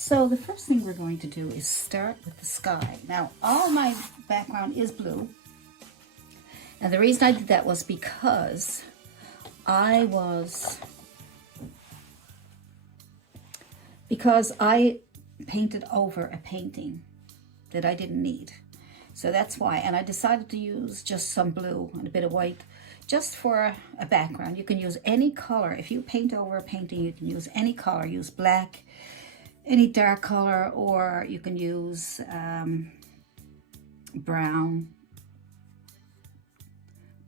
So the first thing we're going to do is start with the sky. Now, all my background is blue. And the reason I did that was because I painted over a painting that I didn't need. So that's why. And I decided to use just some blue and a bit of white just for a background. You can use any color. If you paint over a painting, you can use any color. Use black, any dark color, or you can use brown,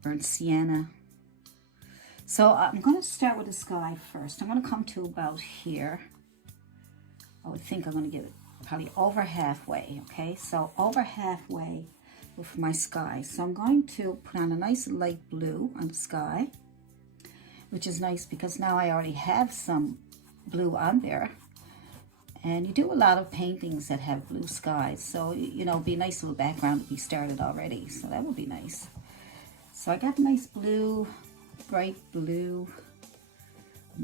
burnt sienna. So I'm going to start with the sky first. I'm going to come to about here. I would think I'm going to get it probably over halfway, okay? So over halfway with my sky. So I'm going to put on a nice light blue on the sky, which is nice because now I already have some blue on there. And you do a lot of paintings that have blue skies. So, you know, it'd be a nice little background to be started already. So that would be nice. So I got a nice blue, bright blue.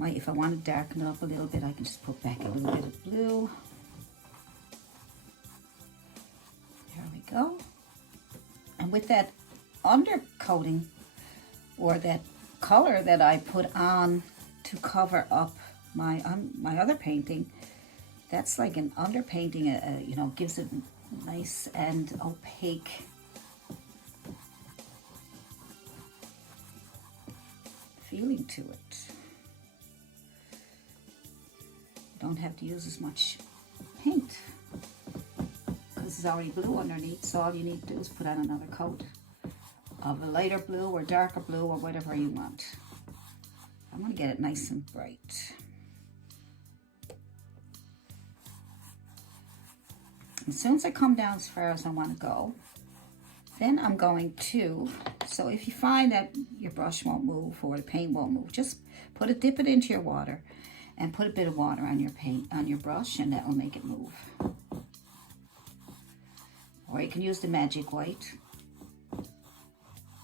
If I want to darken it up a little bit, I can just put back a little bit of blue. There we go. And with that undercoating, or that color that I put on to cover up my other painting, that's like an underpainting, you know, gives it a nice and opaque feeling to it. You don't have to use as much paint because it's already blue underneath, so all you need to do is put on another coat of a lighter blue or darker blue or whatever you want. I'm going to get it nice and bright. As soon as I come down as far as I want to go, then I'm going to, so if you find that your brush won't move or the paint won't move, just dip it into your water and put a bit of water on your paint, on your brush, and that will make it move. Or you can use the magic white.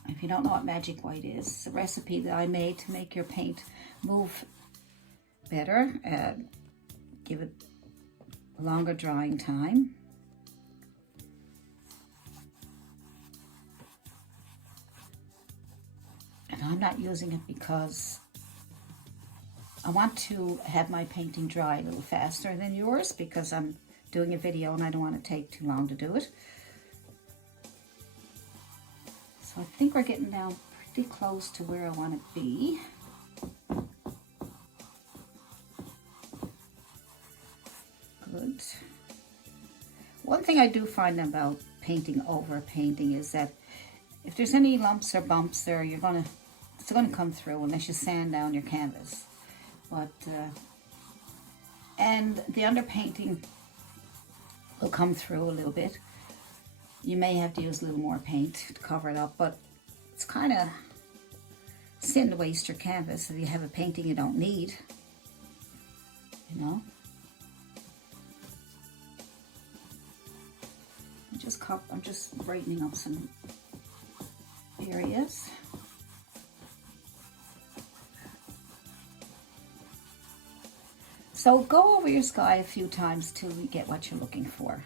If you don't know what magic white is, it's a recipe that I made to make your paint move better, give it a longer drying time. And I'm not using it because I want to have my painting dry a little faster than yours because I'm doing a video and I don't want to take too long to do it. So I think we're getting down pretty close to where I want to be. Good. One thing I do find about painting over a painting is that if there's any lumps or bumps there, it's gonna come through unless you sand down your canvas. But and the underpainting will come through a little bit. You may have to use a little more paint to cover it up, but it's kind of sin to waste your canvas if you have a painting you don't need, you know. I'm just brightening up some areas. So go over your sky a few times till you get what you're looking for.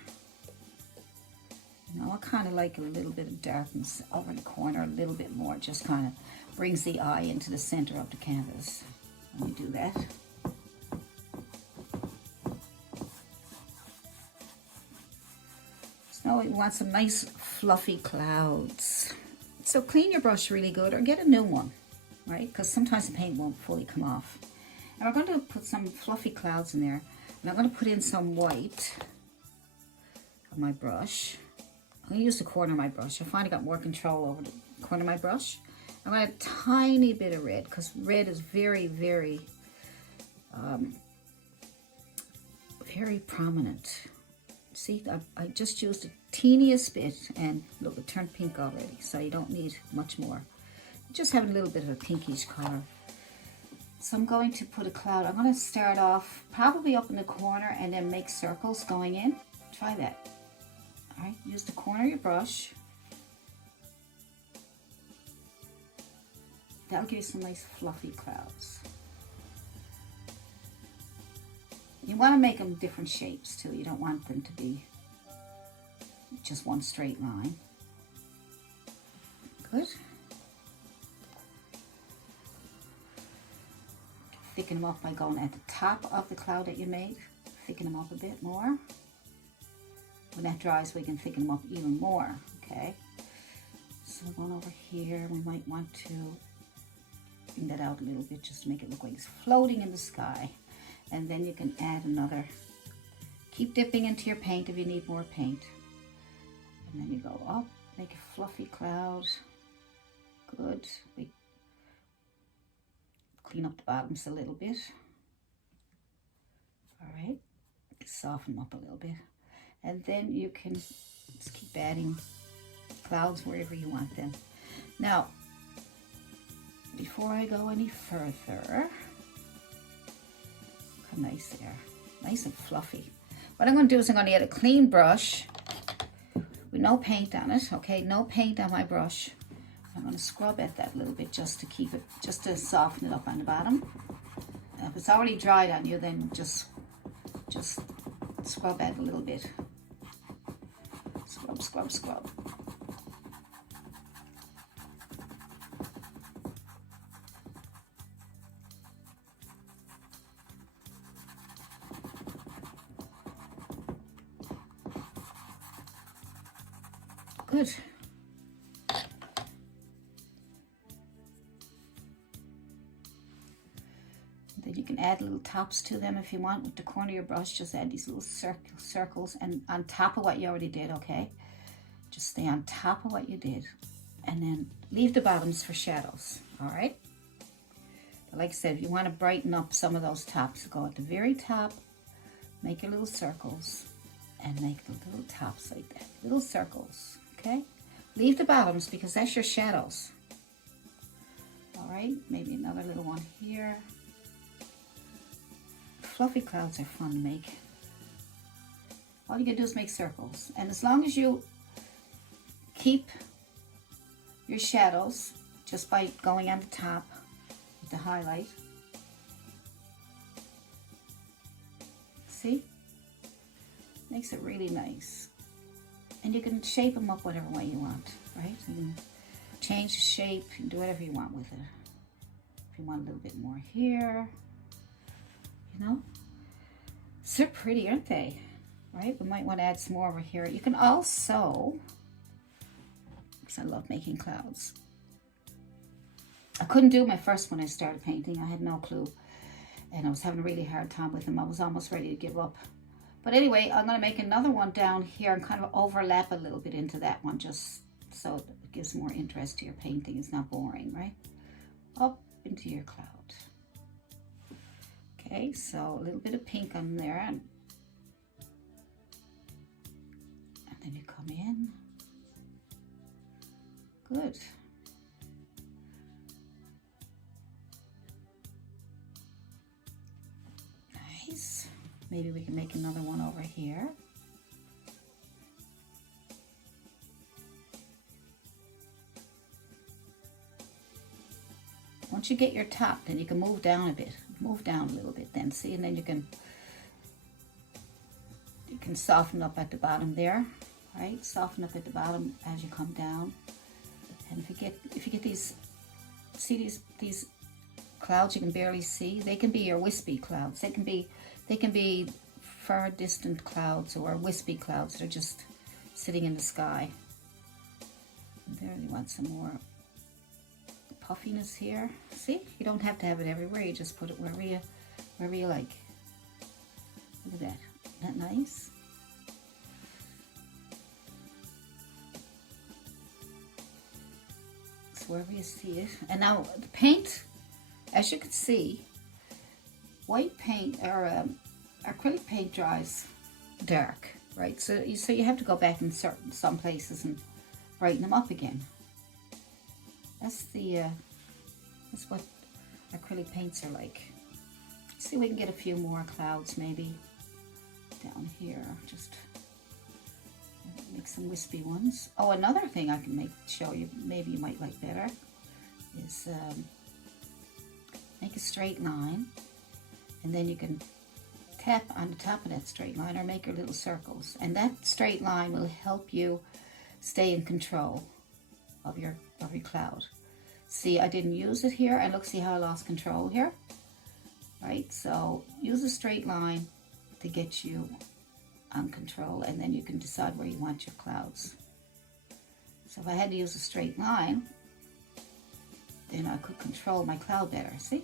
You know, I kind of like a little bit of darkness over in the corner, a little bit more. It just kind of brings the eye into the center of the canvas when you do that. So we want some nice fluffy clouds. So clean your brush really good or get a new one, right? Because sometimes the paint won't fully come off. And we're going to put some fluffy clouds in there. And I'm going to put in some white on my brush. I'm going to use the corner of my brush. I finally got more control over the corner of my brush. I'm going to add a tiny bit of red because red is very, very, very prominent. See, I just used the teeniest bit and look, it turned pink already. So you don't need much more. Just having a little bit of a pinkish color. So I'm going to put a cloud. I'm going to start off probably up in the corner and then make circles going in. Try that. All right, use the corner of your brush. That'll give you some nice fluffy clouds. You want to make them different shapes too. You don't want them to be just one straight line. Good. Thicken them up by going at the top of the cloud that you made. Thicken them up a bit more. When that dries, we can thicken them up even more, okay? So going over here, we might want to bring that out a little bit just to make it look like it's floating in the sky. And then you can add another. Keep dipping into your paint if you need more paint. And then you go up, make a fluffy cloud. Good. We clean up the bottoms a little bit. All right. Soften them up a little bit. And then you can just keep adding clouds wherever you want them. Now, before I go any further, look how nice they are. Nice and fluffy. What I'm going to do is I'm going to get a clean brush with no paint on it, okay? No paint on my brush. I'm going to scrub at that a little bit just to keep it, just to soften it up on the bottom. If it's already dried on you, then just scrub at it a little bit. Scrub, scrub, scrub. Good. Then you can add little tops to them if you want. With the corner of your brush, just add these little circles and on top of what you already did, okay? Just stay on top of what you did. And then leave the bottoms for shadows, all right? But like I said, if you want to brighten up some of those tops, go at the very top, make your little circles, and make the little tops like that. Little circles, okay? Leave the bottoms because that's your shadows. All right, maybe another little one here. Fluffy clouds are fun to make. All you can do is make circles. And as long as you keep your shadows just by going on the top with the highlight. See? Makes it really nice. And you can shape them up whatever way you want, right? You can change the shape, you can do whatever you want with it. If you want a little bit more here, you know? So pretty, aren't they? Right? We might want to add some more over here. You can also, because I love making clouds. I couldn't do my first one I started painting. I had no clue. And I was having a really hard time with them. I was almost ready to give up. But anyway, I'm going to make another one down here and kind of overlap a little bit into that one just so it gives more interest to your painting. It's not boring, right? Up into your cloud. Okay, so a little bit of pink on there. And then you come in. Good. Nice. Maybe we can make another one over here. Once you get your top, then you can move down a bit. Move down a little bit then, see? And then you can soften up at the bottom there, right? Soften up at the bottom as you come down. And if you get these, see these clouds you can barely see? They can be your wispy clouds. They can be far distant clouds or wispy clouds that are just sitting in the sky. And there you want some more puffiness here. See, you don't have to have it everywhere. You just put it wherever you like. Look at that. Isn't that nice? So wherever you see it. And now the paint, as you can see, white paint or acrylic paint dries dark, right? So you have to go back in some places and brighten them up again. That's what acrylic paints are like. See if we can get a few more clouds maybe down here. Just make some wispy ones. Oh, another thing I can show you, maybe you might like better, is make a straight line, and then you can tap on the top of that straight line or make your little circles. And that straight line will help you stay in control of your cloud. See, I didn't use it here, and look, see how I lost control here? Right, so use a straight line to get you on control, and then you can decide where you want your clouds. So if I had to use a straight line, then I could control my cloud better, see?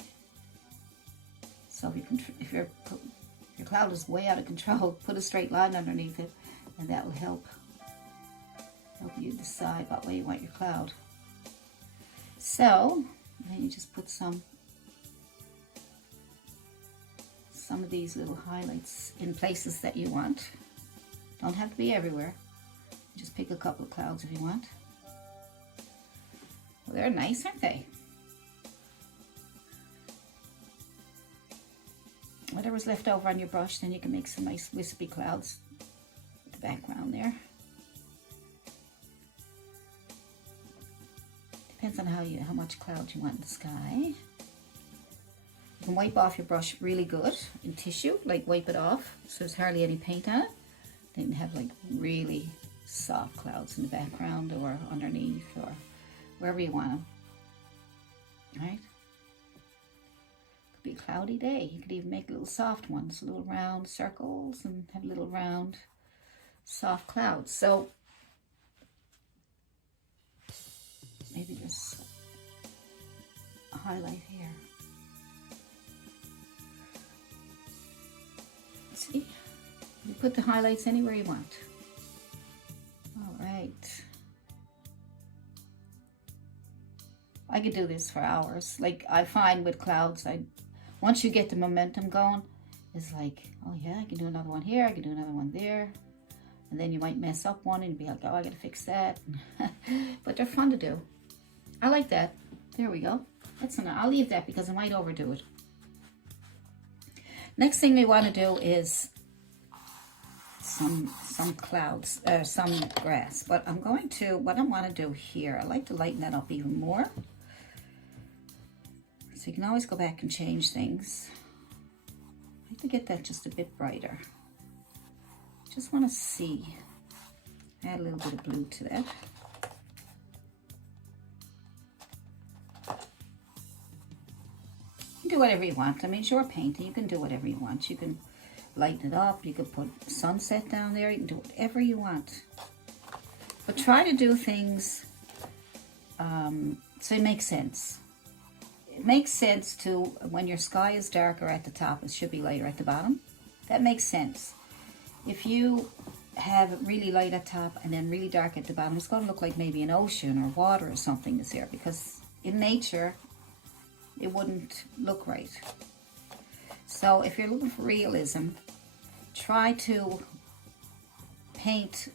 So if your cloud is way out of control, put a straight line underneath it, and that will help you decide what way you want your cloud. So then you just put some of these little highlights in places that you want. Don't have to be everywhere. Just pick a couple of clouds if you want. Well, they're nice, aren't they? Whatever's left over on your brush, then you can make some nice wispy clouds in the background there. Depends on how much cloud you want in the sky. You can wipe off your brush really good in tissue, like wipe it off so there's hardly any paint on it. Then you have like really soft clouds in the background or underneath or wherever you want them. All right? Could be a cloudy day. You could even make little soft ones, little round circles, and have little round soft clouds. So maybe just a highlight here. See? You put the highlights anywhere you want. All right. I could do this for hours. Like I find with clouds, once you get the momentum going, it's like, oh yeah, I can do another one here, I can do another one there. And then you might mess up one and be like, oh, I gotta fix that. But they're fun to do. I like that. There we go. That's enough. I'll leave that because I might overdo it. Next thing we want to do is some clouds, some grass. But what I want to do here, I like to lighten that up even more. So you can always go back and change things. I like to get that just a bit brighter. Just want to see. Add a little bit of blue to that. You can do whatever you want. I mean, it's your painting. You can do whatever you want. You can lighten it up. You can put sunset down there. You can do whatever you want. But try to do things so it makes sense. It makes sense to when your sky is darker at the top, it should be lighter at the bottom. That makes sense. If you have it really light at top and then really dark at the bottom, it's going to look like maybe an ocean or water or something is there, because in nature, it wouldn't look right. So if you're looking for realism, try to paint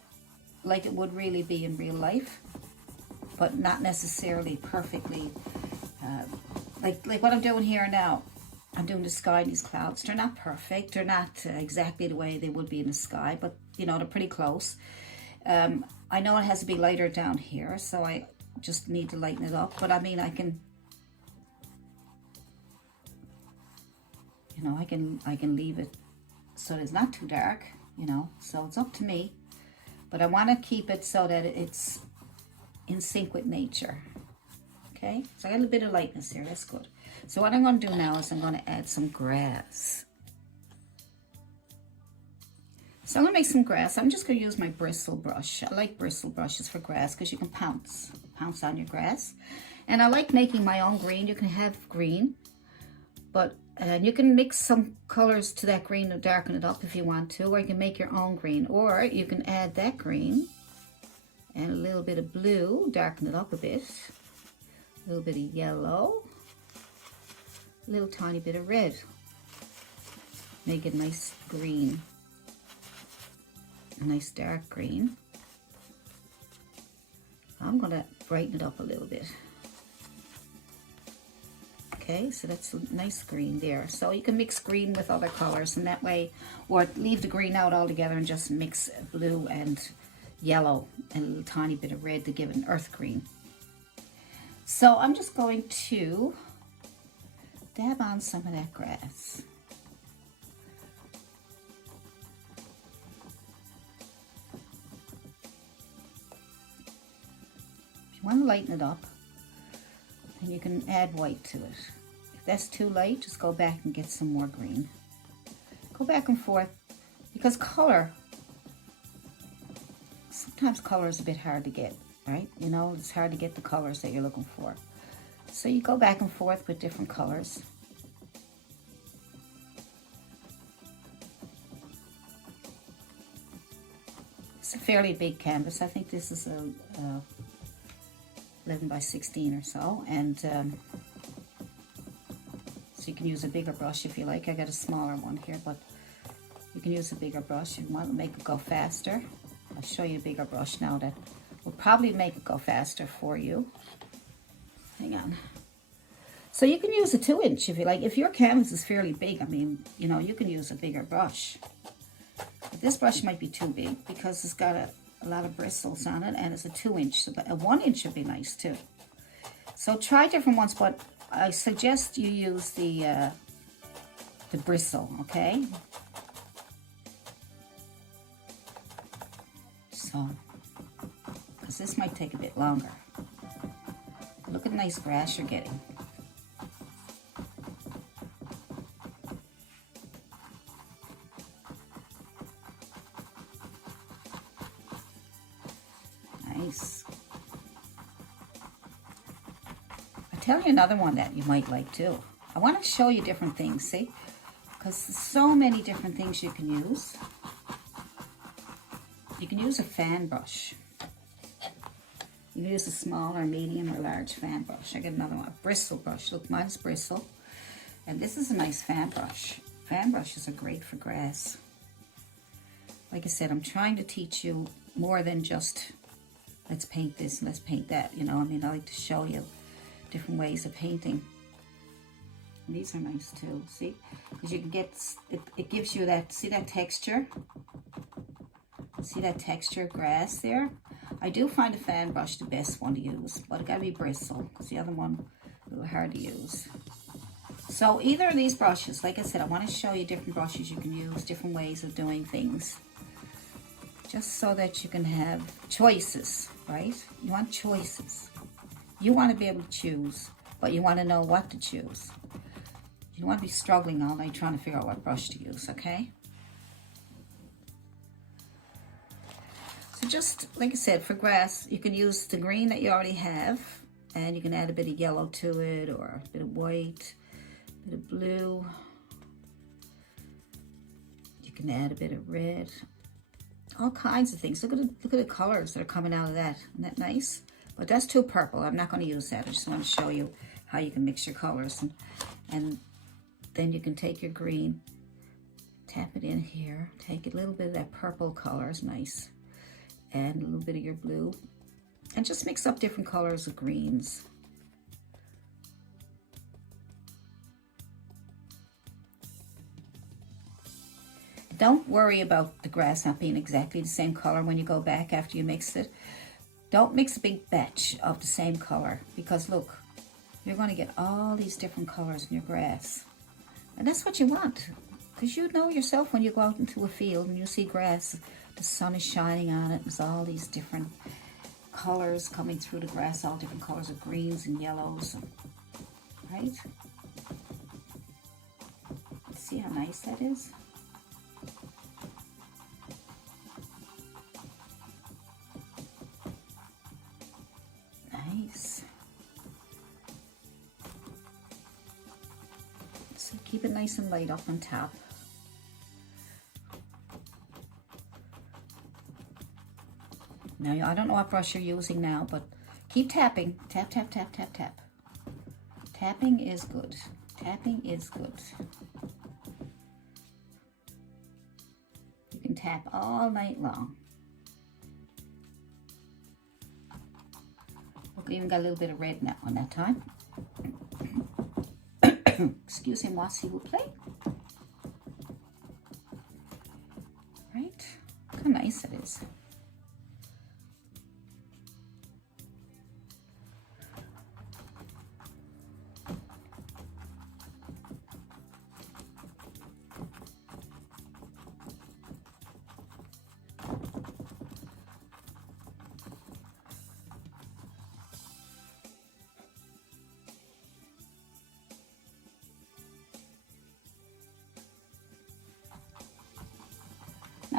like it would really be in real life, but not necessarily perfectly. Like what I'm doing here now, I'm doing the sky and these clouds. They're not perfect. They're not exactly the way they would be in the sky, but you know, they're pretty close. I know it has to be lighter down here, so I just need to lighten it up. But I mean, I can, you know, I can leave it so it's not too dark, you know, so it's up to me. But I want to keep it so that it's in sync with nature. Okay, so I got a little bit of lightness here, that's good. So what I'm going to do now is I'm going to add some grass. So I'm going to make some grass. I'm just going to use my bristle brush. I like bristle brushes for grass because you can pounce on your grass. And I like making my own green. You can have green, but you can mix some colors to that green to darken it up if you want to, or you can make your own green, or you can add that green and a little bit of blue, darken it up a bit, a little bit of yellow, a little tiny bit of red, make it nice green, a nice dark green. I'm going to brighten it up a little bit. Okay, so that's a nice green there. So you can mix green with other colors, and that way, or leave the green out altogether and just mix blue and yellow and a little tiny bit of red to give it an earth green. So I'm just going to dab on some of that grass. want to lighten it up, and you can add white to it. If that's too light, just go back and get some more green. Go back and forth, because color, sometimes color is a bit hard to get, right? You know, it's hard to get the colors that you're looking for. So you go back and forth with different colors. It's a fairly big canvas. I think this is a 11 by 16 or so, and so you can use a bigger brush if you like. I got a smaller one here, but you can use a bigger brush if you want to make it go faster. I'll show you a bigger brush now that will probably make it go faster for you. Hang on. So you can use a 2-inch if you like. If your canvas is fairly big, I mean, you know, you can use a bigger brush. But this brush might be too big because it's got a lot of bristles on it, and it's a 2-inch. So a 1-inch would be nice too. So try different ones, but I suggest you use the Bristle, okay? So, because this might take a bit longer. Look at the nice grass you're getting. Nice. I'll tell you another one that you might like too. I want to show you different things, see? Because there's so many different things you can use. You can use a fan brush. You can use a small or medium or large fan brush. I got another one, a Bristle brush. Look, mine's Bristle. And this is a nice fan brush. Fan brushes are great for grass. Like I said, I'm trying to teach you more than just let's paint this and let's paint that. You know, I mean, I like to show you different ways of painting. And these are nice too, see? Because you can get, it gives you that, see that texture? See that texture grass there? I do find a fan brush the best one to use, but it gotta be Bristle, because the other one a little hard to use. So either of these brushes, like I said, I want to show you different brushes you can use, different ways of doing things, just so that you can have choices, right? You want choices. You want to be able to choose, but you want to know what to choose. You don't want to be struggling all night trying to figure out what brush to use, okay? So just, like I said, for grass, you can use the green that you already have, and you can add a bit of yellow to it, or a bit of white, a bit of blue. You can add a bit of red. All kinds of things. Look at the colors that are coming out of that. Isn't that nice? But that's too purple. I'm not going to use that. I just want to show you how you can mix your colors. And then you can take your green, tap it in here, take a little bit of that purple color, is nice, and a little bit of your blue, and just mix up different colors of greens. Don't worry about the grass not being exactly the same color when you go back after you mixed it. Don't mix a big batch of the same color, because look, you're going to get all these different colors in your grass. And that's what you want, because you know yourself when you go out into a field and you see grass, the sun is shining on it, there's all these different colors coming through the grass, all different colors of greens and yellows, right? See how nice that is? Nice. So keep it nice and light up on top. Now, I don't know what brush you're using now, but keep tapping. Tap, tap, tap, tap, tap. Tapping is good. Tapping is good. You can tap all night long. Look, I even got a little bit of red now on that time. Excusez-moi, s'il vous plaît. Right? Look how nice it is.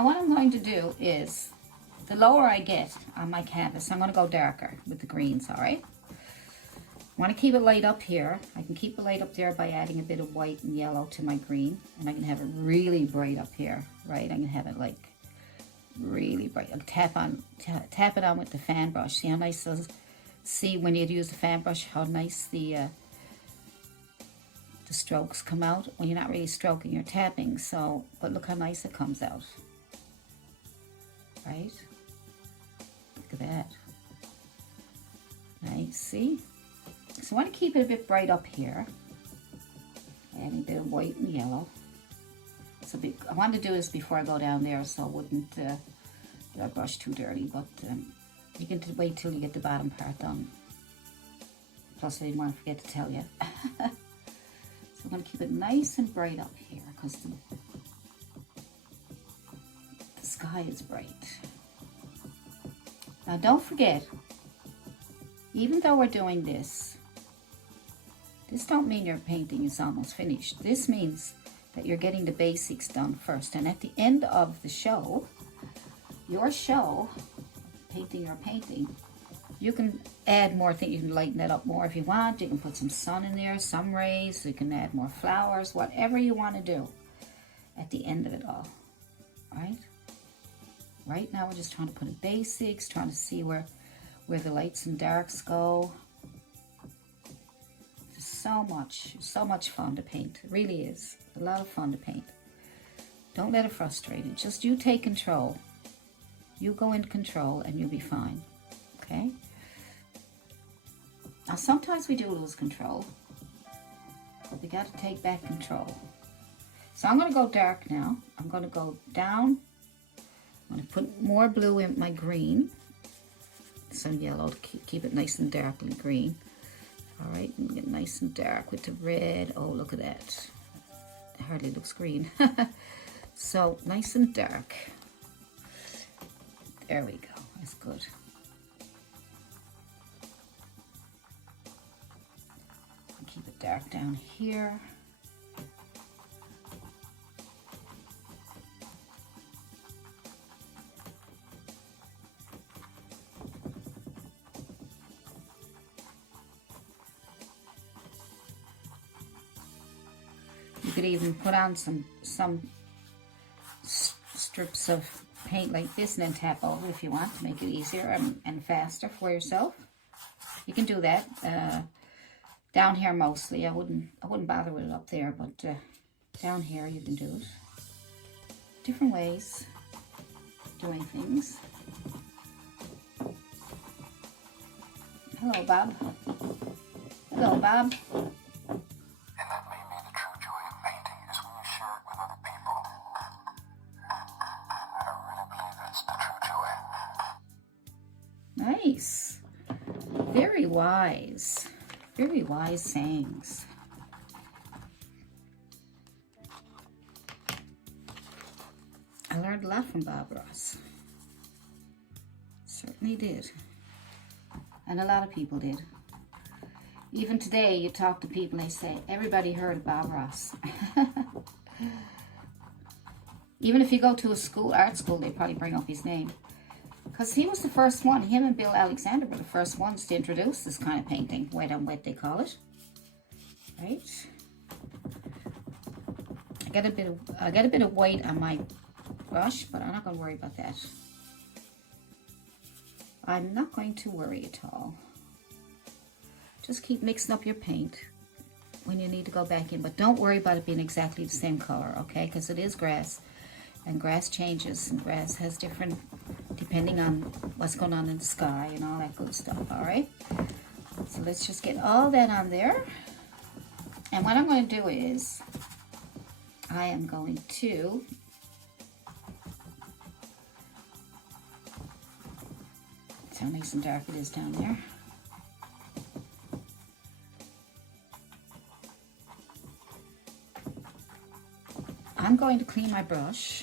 Now what I'm going to do is, the lower I get on my canvas, I'm going to go darker with the greens, all right? I want to keep it light up here. I can keep it light up there by adding a bit of white and yellow to my green. And I can have it really bright up here, right? I can have it like really bright. I'll tap it on with the fan brush. See how nice those, see when you use the fan brush, how nice the strokes come out. Well, you're not really stroking, you're tapping. So, but look how nice it comes out. Right? Look at that. Nice, see? So I want to keep it a bit bright up here. Adding a bit of white and yellow. So I want to do this before I go down there so I wouldn't get our brush too dirty, but you can wait till you get the bottom part done. Plus I didn't want to forget to tell you. So I'm going to keep it nice and bright up here because the sky is bright. Now don't forget, even though we're doing this don't mean your painting is almost finished. This means that you're getting the basics done first. And at the end of the show, painting your painting, you can add more things. You can lighten it up more if you want. You can put some sun in there, some rays. You can add more flowers, whatever you want to do at the end of it all. All right? Right now we're just trying to put in basics, trying to see where the lights and darks go. It's so much fun to paint. It really is. A lot of fun to paint. Don't let it frustrate you. Just you take control. You go into control and you'll be fine. Okay? Now sometimes we do lose control, but we got to take back control. So I'm going to go dark now. I'm going to go down. I'm going to put more blue in my green. Some yellow to keep it nice and darkly green. All right, and get nice and dark with the red. Oh, look at that. It hardly looks green. So nice and dark. There we go. That's good. Keep it dark down here. You could even put on some strips of paint like this and then tap over if you want to make it easier and faster for yourself. You can do that. Down here mostly. I wouldn't bother with it up there, but down here you can do it. Different ways of doing things. Hello, Bob. Hello, Bob. And that may be the true joy of painting, is when you share it with other people. I really believe that's the true joy. Nice. Very wise. Very wise sayings. I learned a lot from Bob Ross. Certainly did. And a lot of people did. Even today, you talk to people and they say, everybody heard of Bob Ross. Even if you go to a school, art school, they probably bring up his name. Because he was the first one, him and Bill Alexander were the first ones to introduce this kind of painting. Wet on wet, they call it. Right? I got a bit of white on my brush, but I'm not going to worry about that. I'm not going to worry at all. Just keep mixing up your paint when you need to go back in. But don't worry about it being exactly the same color, okay? Because it is grass. And grass changes, and grass has different, depending on what's going on in the sky and all that good stuff, all right? So let's just get all that on there. And what I'm going to do is, I am going to see how nice and dark it is down there. I'm going to clean my brush.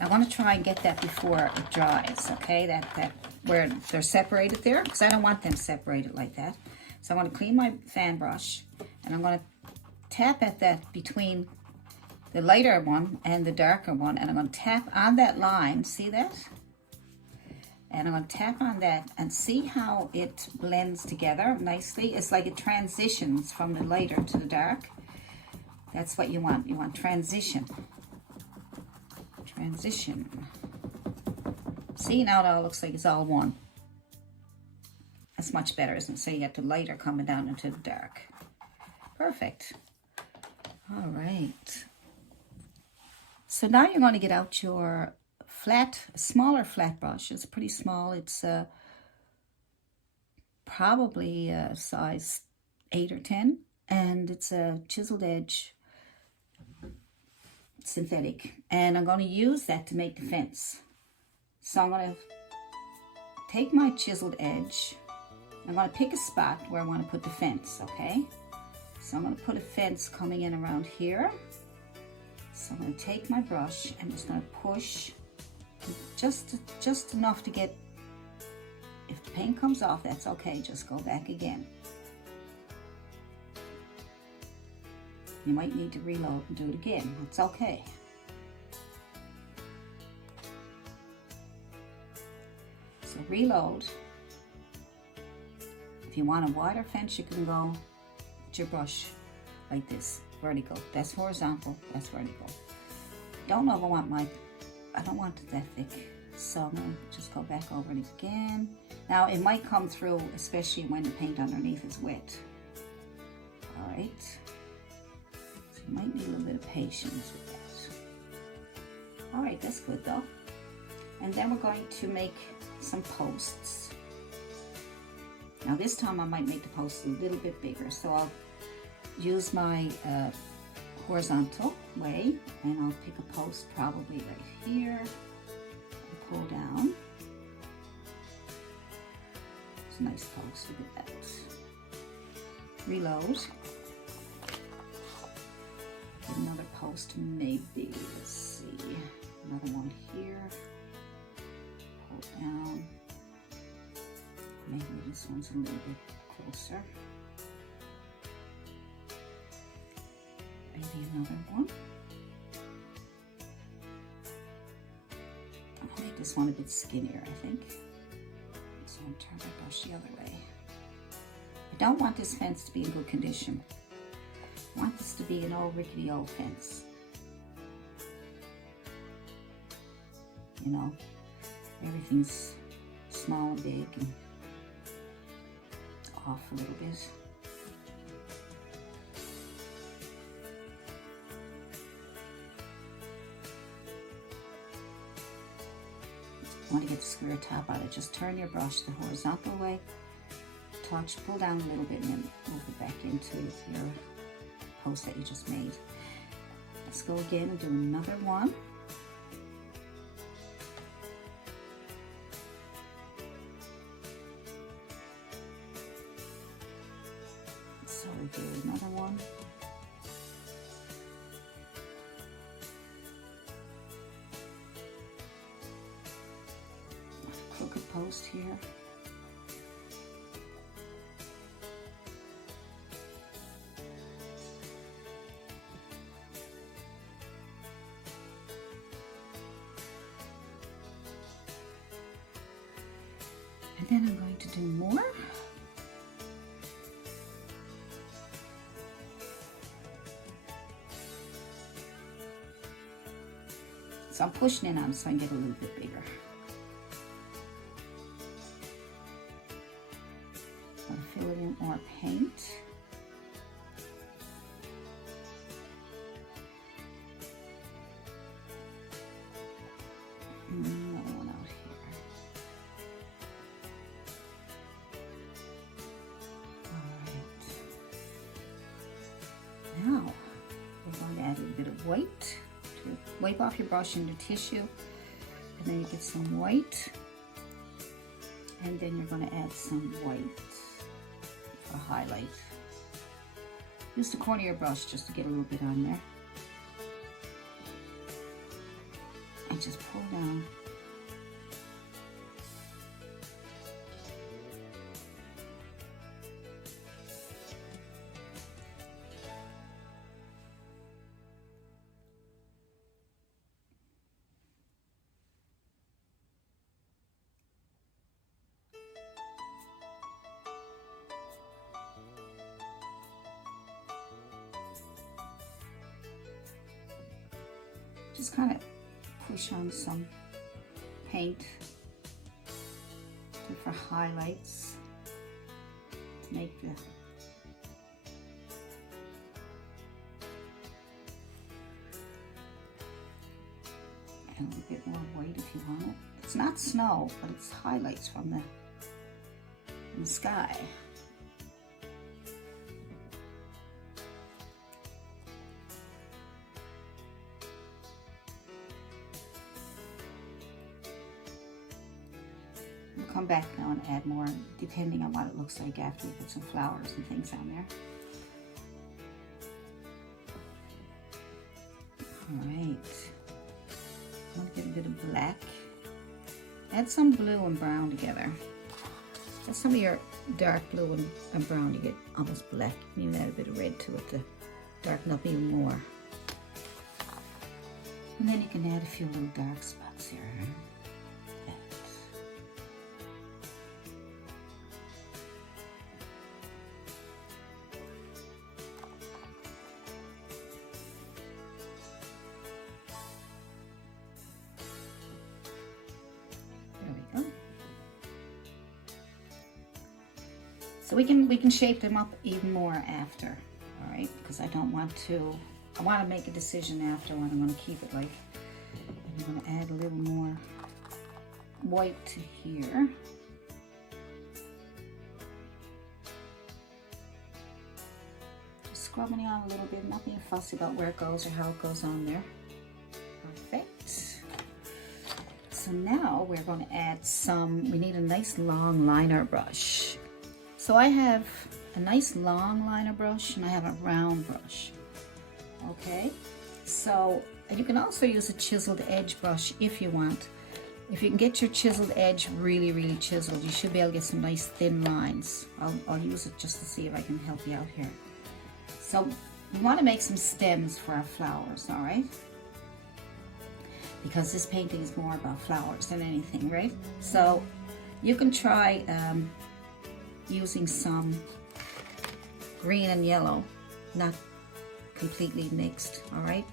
I want to try and get that before it dries, okay? That where they're separated there, because I don't want them separated like that. So I want to clean my fan brush, and I'm going to tap at that between the lighter one and the darker one, and I'm going to tap on that line. See that? And I'm going to tap on that and see how it blends together nicely. It's like it transitions from the lighter to the dark. That's what you want. You want transition. Transition. See, now it all looks like it's all one. That's much better, isn't it? So you get the lighter coming down into the dark. Perfect. All right. So now you're going to get out your smaller flat brush. It's pretty small. It's probably a size 8 or 10. And it's a chiseled edge synthetic. And I'm going to use that to make the fence. So I'm going to take my chiseled edge. I'm going to pick a spot where I want to put the fence, okay? So I'm going to put a fence coming in around here. So I'm going to take my brush and just going to push just enough to get, if the paint comes off, that's okay, just go back again. You might need to reload and do it again, it's okay. So reload. If you want a wider fence, you can go with your brush like this, vertical. That's horizontal, that's vertical. Don't know if I don't want it that thick. So I'm gonna just go back over it again. Now it might come through, especially when the paint underneath is wet. All right. So you might need a little bit of patience with that. All right, that's good though. And then we're going to make some posts. Now this time I might make the posts a little bit bigger. So I'll use my horizontal way, and I'll pick a post probably right here and pull down. It's a nice post, look at that. Reload. Get another post maybe, let's see. Another one here. Pull down. Maybe this one's a little bit closer. Maybe another one. I'll make this one a bit skinnier, I think. So I'll turn my brush the other way. I don't want this fence to be in good condition. I want this to be an old rickety old fence. You know, everything's small and big and off a little bit. Want to get the square top out of it, just turn your brush the horizontal way, touch, pull down a little bit, and then move it back into your post that you just made. Let's go again and do another one. So we do another one. Crooked post here. And then I'm going to do more. So I'm pushing it on so I can get a little bit bigger. Fill it in more paint. Another one out here. All right. Now we're going to add a little bit of white. Wipe off your brush into tissue, and then you get some white, and then you're going to add some white. A highlight. Use the corner of your brush just to get a little bit on there. And just pull down. just kind of push on some paint for highlights to make the and a little bit more white if you want it. It's not snow, but it's highlights from the sky. We'll come back now and add more, depending on what it looks like after we put some flowers and things on there. All right. I'm going to get a bit of black. Add some blue and brown together. Add some of your dark blue and brown to get almost black. You can even add a bit of red to it to darken up even more. And then you can add a few little dark spots here. So we can shape them up even more after, all right? Because I want to make a decision after what I'm going to keep it like. And I'm going to add a little more white to here. Just scrubbing it on a little bit, not being fussy about where it goes or how it goes on there. Perfect. So now we're going to add we need a nice long liner brush. So I have a nice long liner brush and I have a round brush. Okay, so and you can also use a chiseled edge brush if you want. If you can get your chiseled edge really chiseled, you should be able to get some nice thin lines. I'll use it just to see if I can help you out here. So we want to make some stems for our flowers, all right? Because this painting is more about flowers than anything, right? So you can try using some green and yellow, not completely mixed, all right?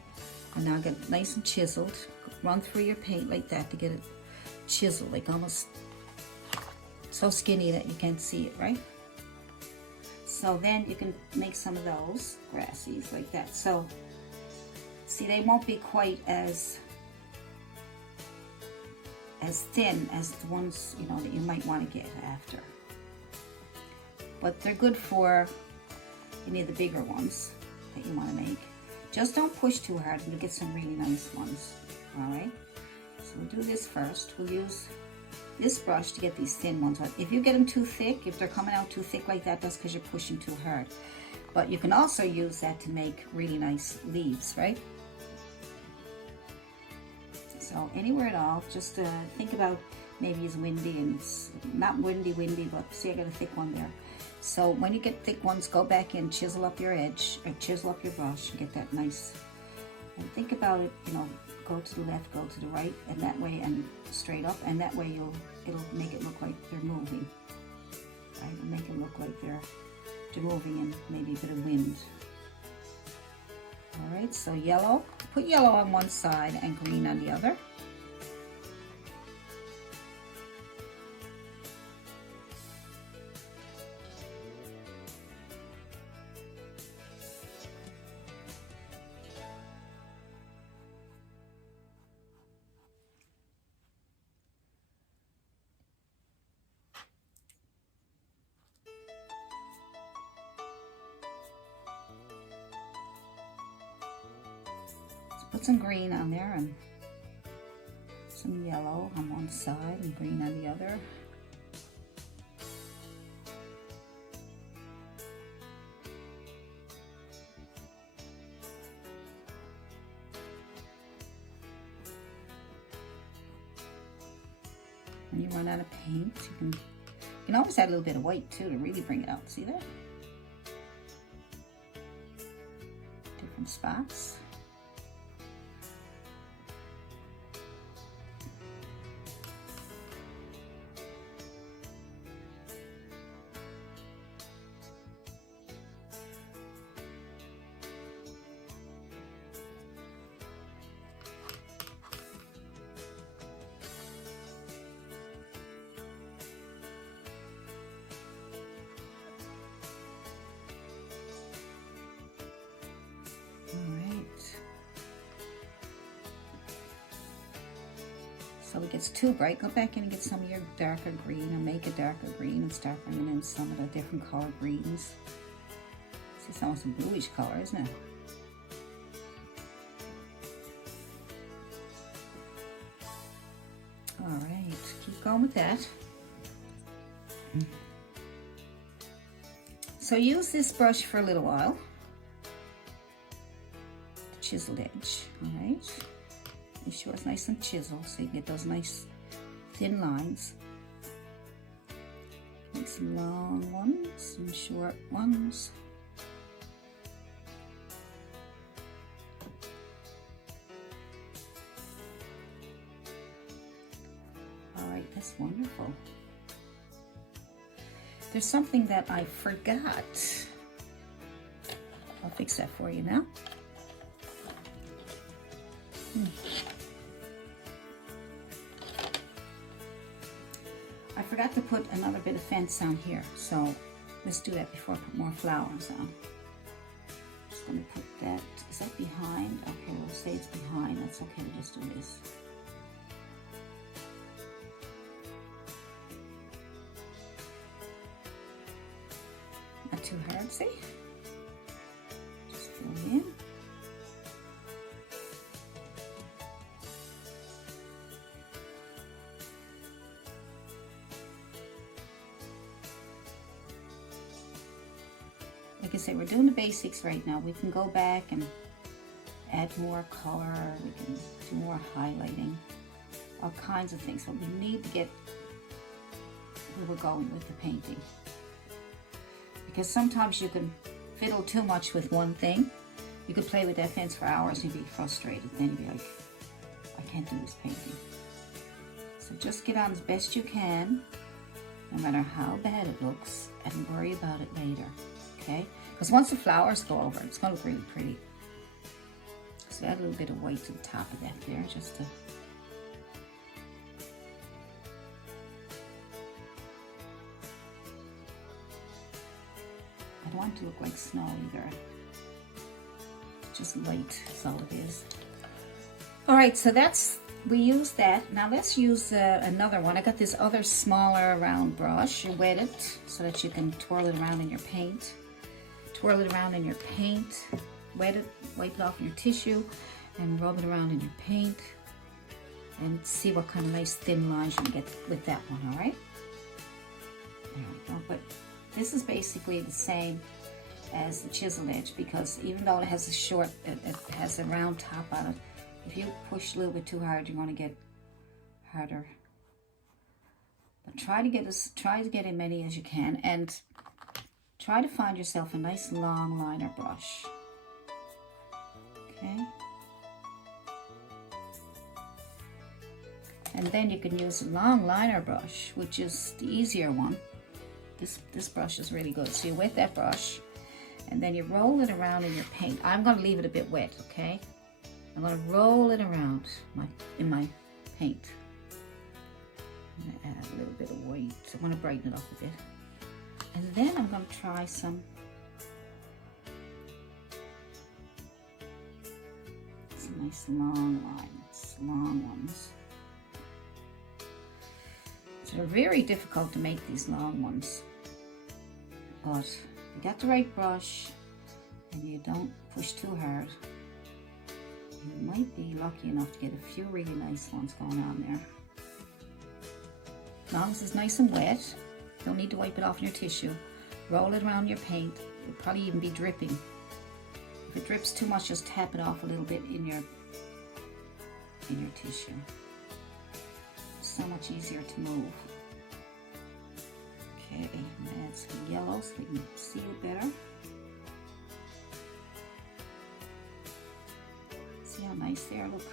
And now get it nice and chiseled. Run through your paint like that to get it chiseled, like almost so skinny that you can't see it, right? So then you can make some of those grassies like that. So see, they won't be quite as thin as the ones, you know, that you might want to get after. But they're good for any of the bigger ones that you want to make. Just don't push too hard and you'll get some really nice ones, all right? So we'll do this first. We'll use this brush to get these thin ones out. If you get them too thick, if they're coming out too thick like that, that's because you're pushing too hard. But you can also use that to make really nice leaves, right? So anywhere at all, just think about maybe it's windy and it's not windy, but see, I got a thick one there. So when you get thick ones, go back in, chisel up your edge, or chisel up your brush and get that nice. And think about it, you know, go to the left, go to the right, and that way, and straight up, and that way it'll make it look like they're moving. Right? It'll make it look like they're moving and maybe a bit of wind. All right, so yellow, put yellow on one side and green on the other. Put some green on there and some yellow on one side and green on the other. When you run out of paint, you can always add a little bit of white too to really bring it out. See that? Different spots. So it gets too bright, go back in and get some of your darker green, or make a darker green and start bringing in some of the different color greens. See, it's almost a bluish color, isn't it? All right, keep going with that. So use this brush for a little while. The chiseled edge, all right? Make sure it's nice and chiseled so you get those nice thin lines. Make some long ones, some short ones. All right, that's wonderful. There's something that I forgot. I'll fix that for you now. I forgot to put another bit of fence on here, so let's do that before I put more flowers on. Just gonna put that, is that behind? Okay, we'll say it's behind, that's okay, we'll just do this. Not too hard, see? Just fill it in. Like I say, we're doing the basics right now. We can go back and add more color. We can do more highlighting. All kinds of things. But we need to get where we're going with the painting. Because sometimes you can fiddle too much with one thing. You could play with that fence for hours and you'd be frustrated. Then you'd be like, I can't do this painting. So just get on as best you can, no matter how bad it looks, and worry about it later. Okay? Because once the flowers go over, it's going to look really pretty. So add a little bit of white to the top of that there, just to... I don't want it to look like snow either. Just light, that's all it is. Alright, so we use that. Now let's use another one. I got this other smaller round brush. You wet it so that you can twirl it around in your paint. Twirl it around in your paint, wet it, wipe it off your tissue, and rub it around in your paint, and see what kind of nice thin lines you can get with that one, all right? There we go. But this is basically the same as the chiseled edge, because even though it has a short, it has a round top on it, if you push a little bit too hard, you're going to get harder. But try to get as many as you can, and try to find yourself a nice long liner brush. Okay? And then you can use a long liner brush, which is the easier one. This brush is really good. So you wet that brush, and then you roll it around in your paint. I'm going to leave it a bit wet, okay? I'm going to roll it around in my paint. I'm going to add a little bit of white. I want to brighten it up a bit. And then I'm going to try some nice long lines, long ones. So they're very difficult to make these long ones. But if you got the right brush and you don't push too hard, you might be lucky enough to get a few really nice ones going on there. As long as it's nice and wet, don't need to wipe it off your tissue. Roll it around your paint. It'll probably even be dripping. If it drips too much, just tap it off a little bit in your tissue. It's so much easier to move. Okay, add some yellow so we can see it better. See how nice they are? Look.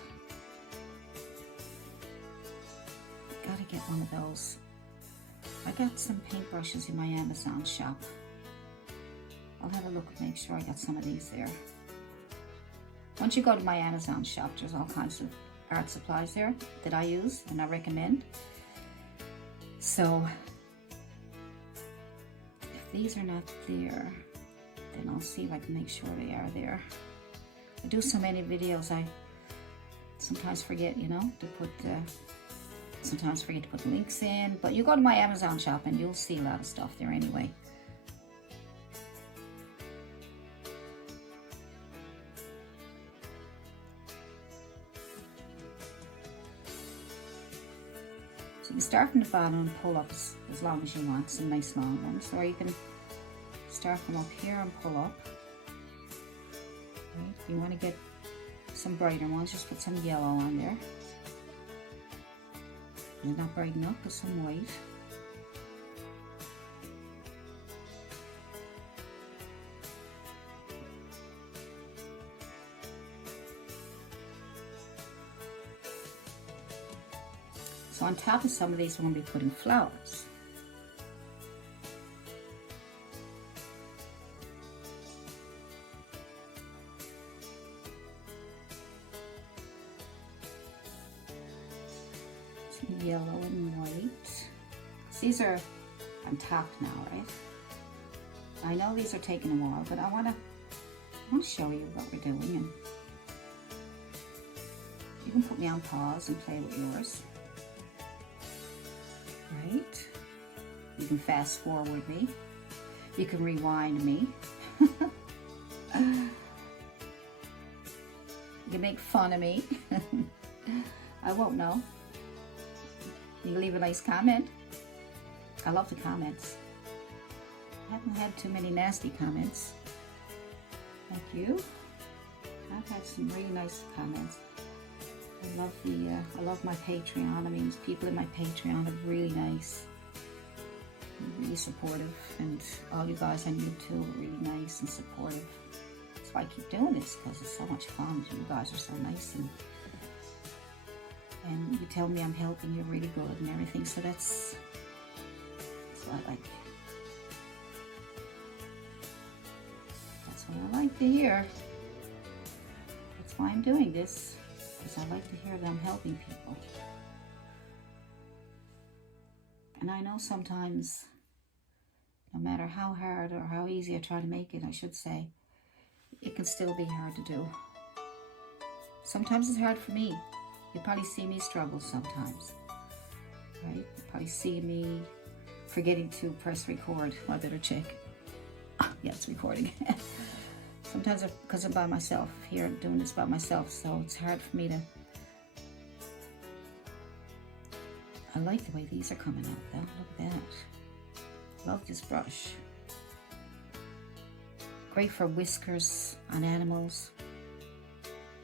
Gotta get one of those. I got some paintbrushes in my Amazon shop. I'll have a look and make sure I got some of these there. Once you go to my Amazon shop, there's all kinds of art supplies there that I use and I recommend. So if these are not there, then I'll see if I can make sure they are there. I do so many videos, I sometimes forget, you know, to put sometimes forget to put links in, but you go to my Amazon shop and you'll see a lot of stuff there anyway. So you can start from the bottom and pull up as long as you want, some nice long ones, or you can start from up here and pull up. Right. If you want to get some brighter ones, just put some yellow on there. And not bright enough, put some white. So on top of some of these, we're going to be putting flowers. Some yellow and white. So these are on top now, right? I know these are taking a while, but I want to show you what we're doing. And you can put me on pause and play with yours. Right? You can fast forward me. You can rewind me. You can make fun of me. I won't know. You can leave a nice comment. I love the comments. I haven't had too many nasty comments. Thank you. I've had some really nice comments. I love my Patreon. I mean, people in my Patreon are really nice, really supportive, and all you guys on YouTube are really nice and supportive. That's why I keep doing this, because it's so much fun. You guys are so nice, and you tell me I'm helping you really good and everything. So that's what I like. That's what I like to hear. That's why I'm doing this. I like to hear that I'm helping people. And I know sometimes, no matter how hard or how easy I try to make it, I should say, it can still be hard to do. Sometimes it's hard for me. You probably see me struggle sometimes, right? You probably see me forgetting to press record. I better check. Yeah, it's recording. Sometimes because I'm by myself here, doing this by myself, so it's hard for me to. I like the way these are coming out though. Look at that. Love this brush. Great for whiskers on animals.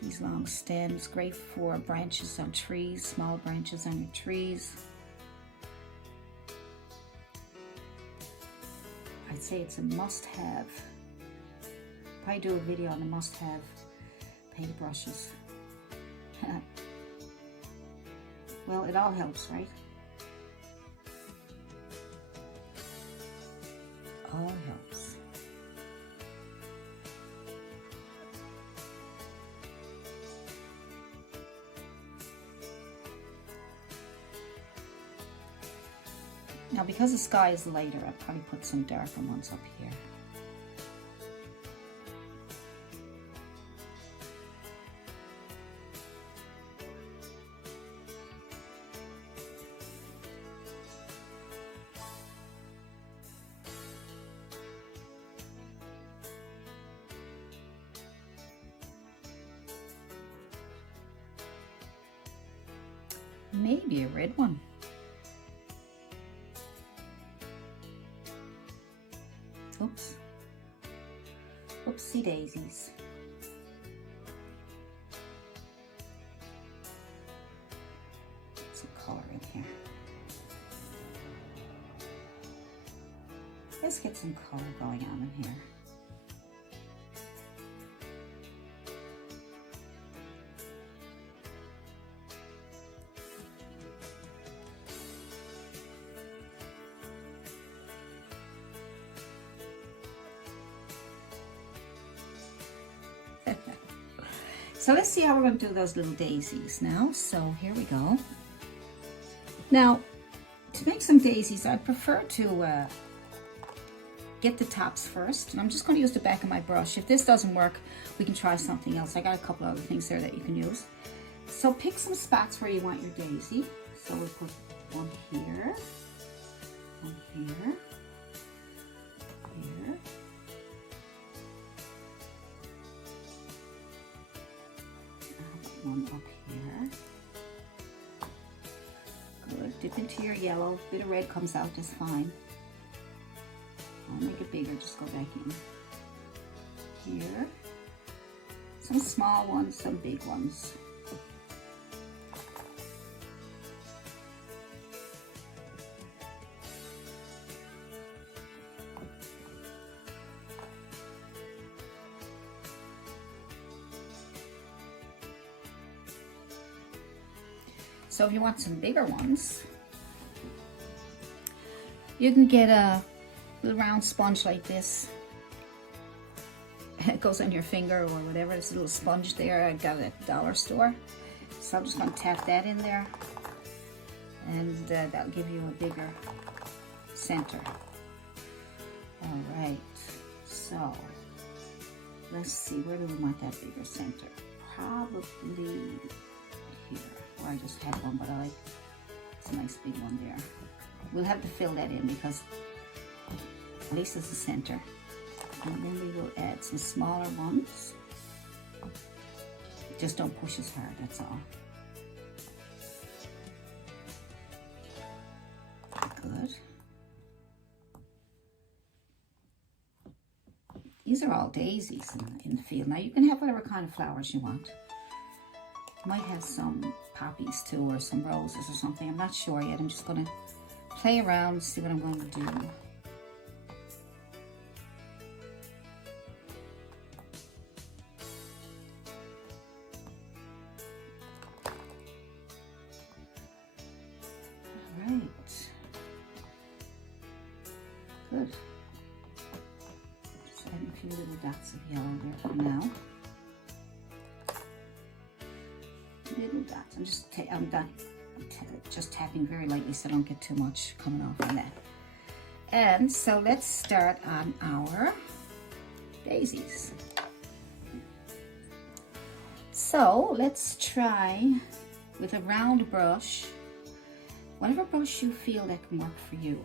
These long stems, great for branches on trees, small branches on your trees. I'd say it's a must-have. Probably do a video on the must-have paintbrushes. Well, it all helps, right? All helps. Now, because the sky is lighter, I'll probably put some darker ones up here. Maybe a red one. Oops. Oopsie daisies. Put some color in here. Let's get some color going on in here. So let's see how we're going to do those little daisies now. So here we go. Now, to make some daisies, I prefer to get the tops first. And I'm just going to use the back of my brush. If this doesn't work, we can try something else. I got a couple other things there that you can use. So pick some spots where you want your daisy. So we'll put one here, one here, here. One up here. Good. Dip into your yellow. A bit of red comes out just fine. I'll make it bigger. Just go back in. Here. Some small ones, some big ones. So if you want some bigger ones, you can get a little round sponge like this. It goes on your finger or whatever. There's a little sponge there I got at the dollar store. So I'm just going to tap that in there, and that'll give you a bigger center. All right, so let's see, where do we want that bigger center? Probably here. I just had one, but I like, it's a nice big one there. We'll have to fill that in because at least it's the center. And then we will add some smaller ones. Just don't push as hard, that's all. Good. These are all daisies in the field. Now you can have whatever kind of flowers you want. Might have some poppies too, or some roses or something. I'm not sure yet. I'm just going to play around and see what I'm going to do. All right. Good. Just adding a few little dots of yellow there for now. Little dots. I'm done. Just tapping very lightly so I don't get too much coming off on that. And so let's start on our daisies. So let's try with a round brush, whatever brush you feel that can work for you.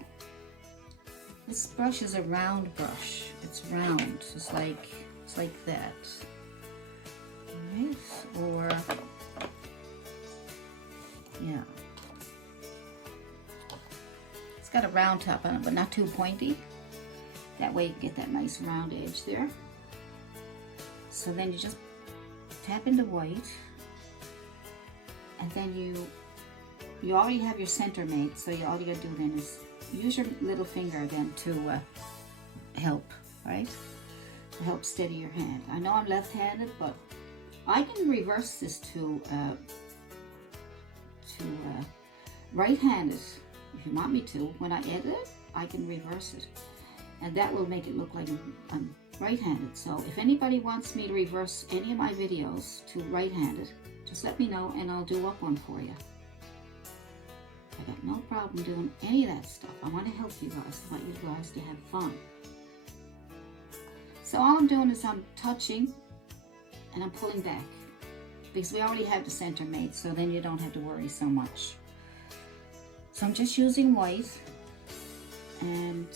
This brush is a round brush. It's round. It's like that. All right. Or yeah, it's got a round top on it, but not too pointy. That way you get that nice round edge there. So then you just tap into white, and then you already have your center made. So all you gotta do then is use your little finger then to help, right? To help steady your hand. I know I'm left-handed, but I can reverse this to right-handed if you want me to. When I edit it, I can reverse it, and that will make it look like I'm right-handed. So if anybody wants me to reverse any of my videos to right-handed, just let me know and I'll do up one for you. I got no problem doing any of that stuff. I want to help you guys. I want you guys to have fun. So all I'm doing is I'm touching and I'm pulling back, because we already have the center made, so then you don't have to worry so much. So I'm just using white and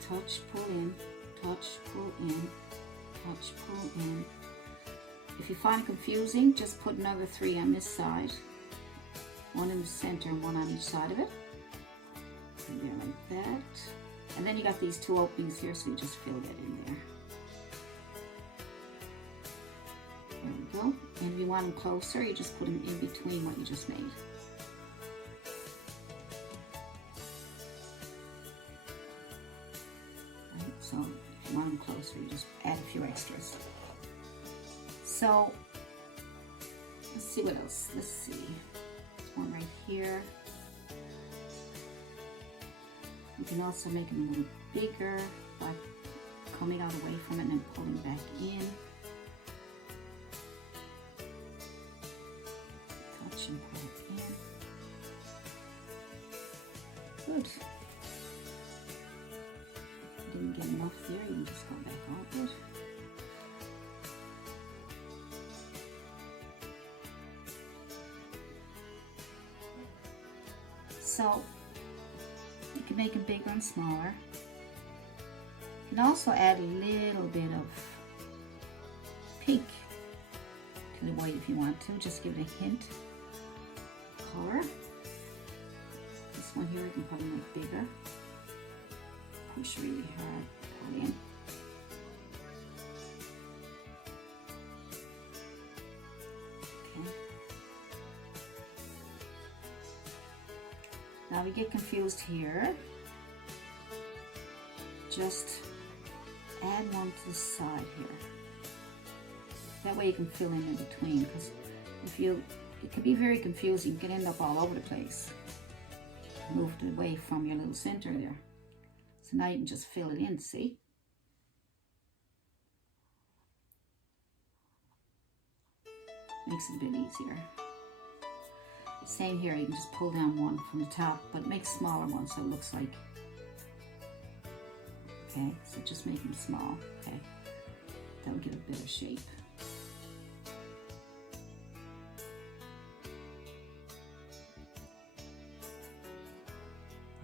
touch, pull in, touch, pull in, touch, pull in. If you find it confusing, just put another 3 on this side, one in the center and one on each side of it. And there like that. And then you got these 2 openings here, so you just fill that in there. There we go. And if you want them closer, you just put them in between what you just made. Right, so if you want them closer, you just add a few extras. So let's see what else. Let's see. There's one right here. You can also make them a little bigger by coming out away from it and then pulling back in. Touch and pull it in. Good. If you didn't get enough there, you can just go back over it. So you can make it bigger and smaller. You can also add a little bit of pink to the white if you want to. Just give it a hint of color. This one here you can probably make bigger. Push really hard, pull in. Okay. Now we get confused here. Just add one to the side here. That way you can fill in between, because it can be very confusing. You can end up all over the place. Moved away from your little center there. So now you can just fill it in, see? Makes it a bit easier. Same here, you can just pull down one from the top, but make smaller ones so it looks like. Okay, so just make them small, okay? That'll give a better shape.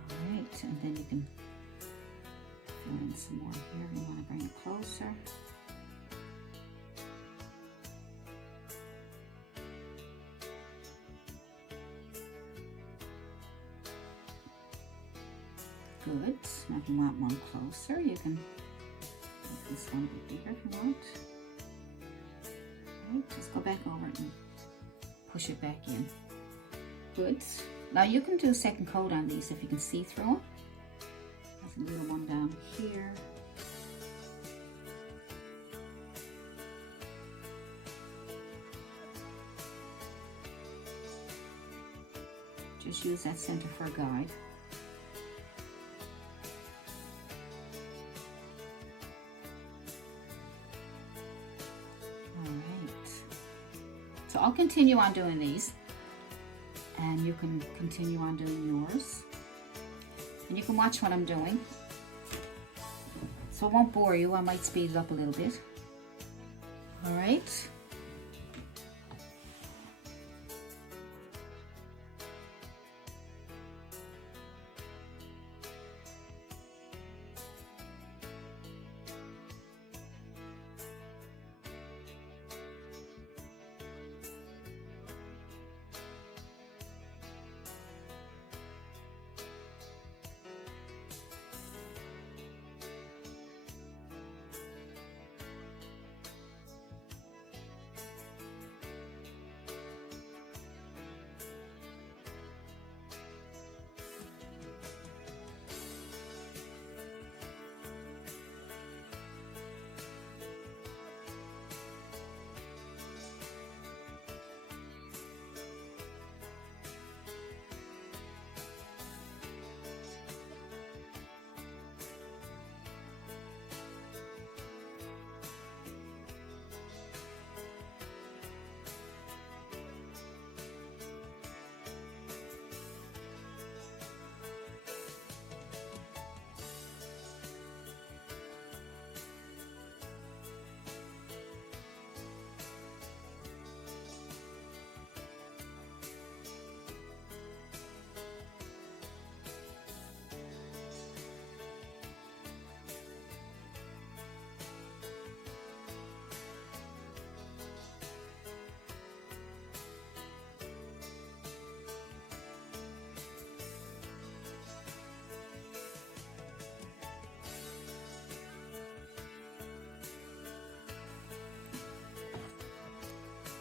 Alright, and then you can fill in some more here. You want to bring it closer. Good. Now if you want one closer, you can make this one a bit bigger if you want. Right, just go back over it and push it back in. Good. Now you can do a second coat on these if you can see through them. There's a little one down here. Just use that center for a guide. So I'll continue on doing these, and you can continue on doing yours, and you can watch what I'm doing, so it won't bore you. I might speed it up a little bit. All right.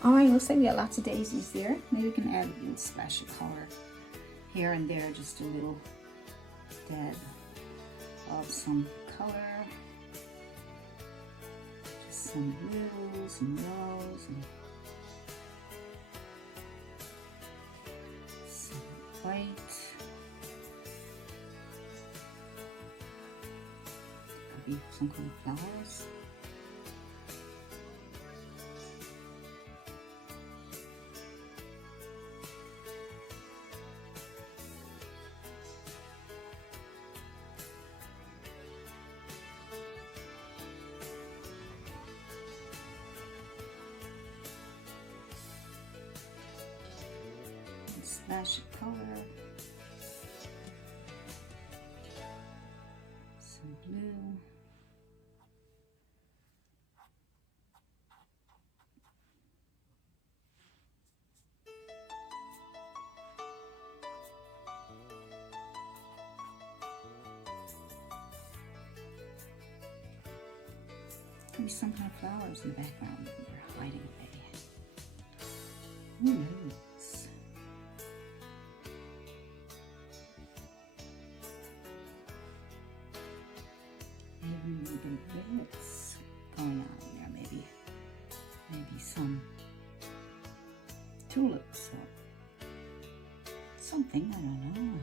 All right, looks like we got lots of daisies there. Maybe we can add a little splash of color here and there, just a little dab of some color. Just some blues and yellows and some white. Could be some kind of flowers. Splash of color. Could be some kind of flowers in the background that they're hiding away. Who knows? Maybe a little bit of reds going on there. Maybe some tulips or something. I don't know.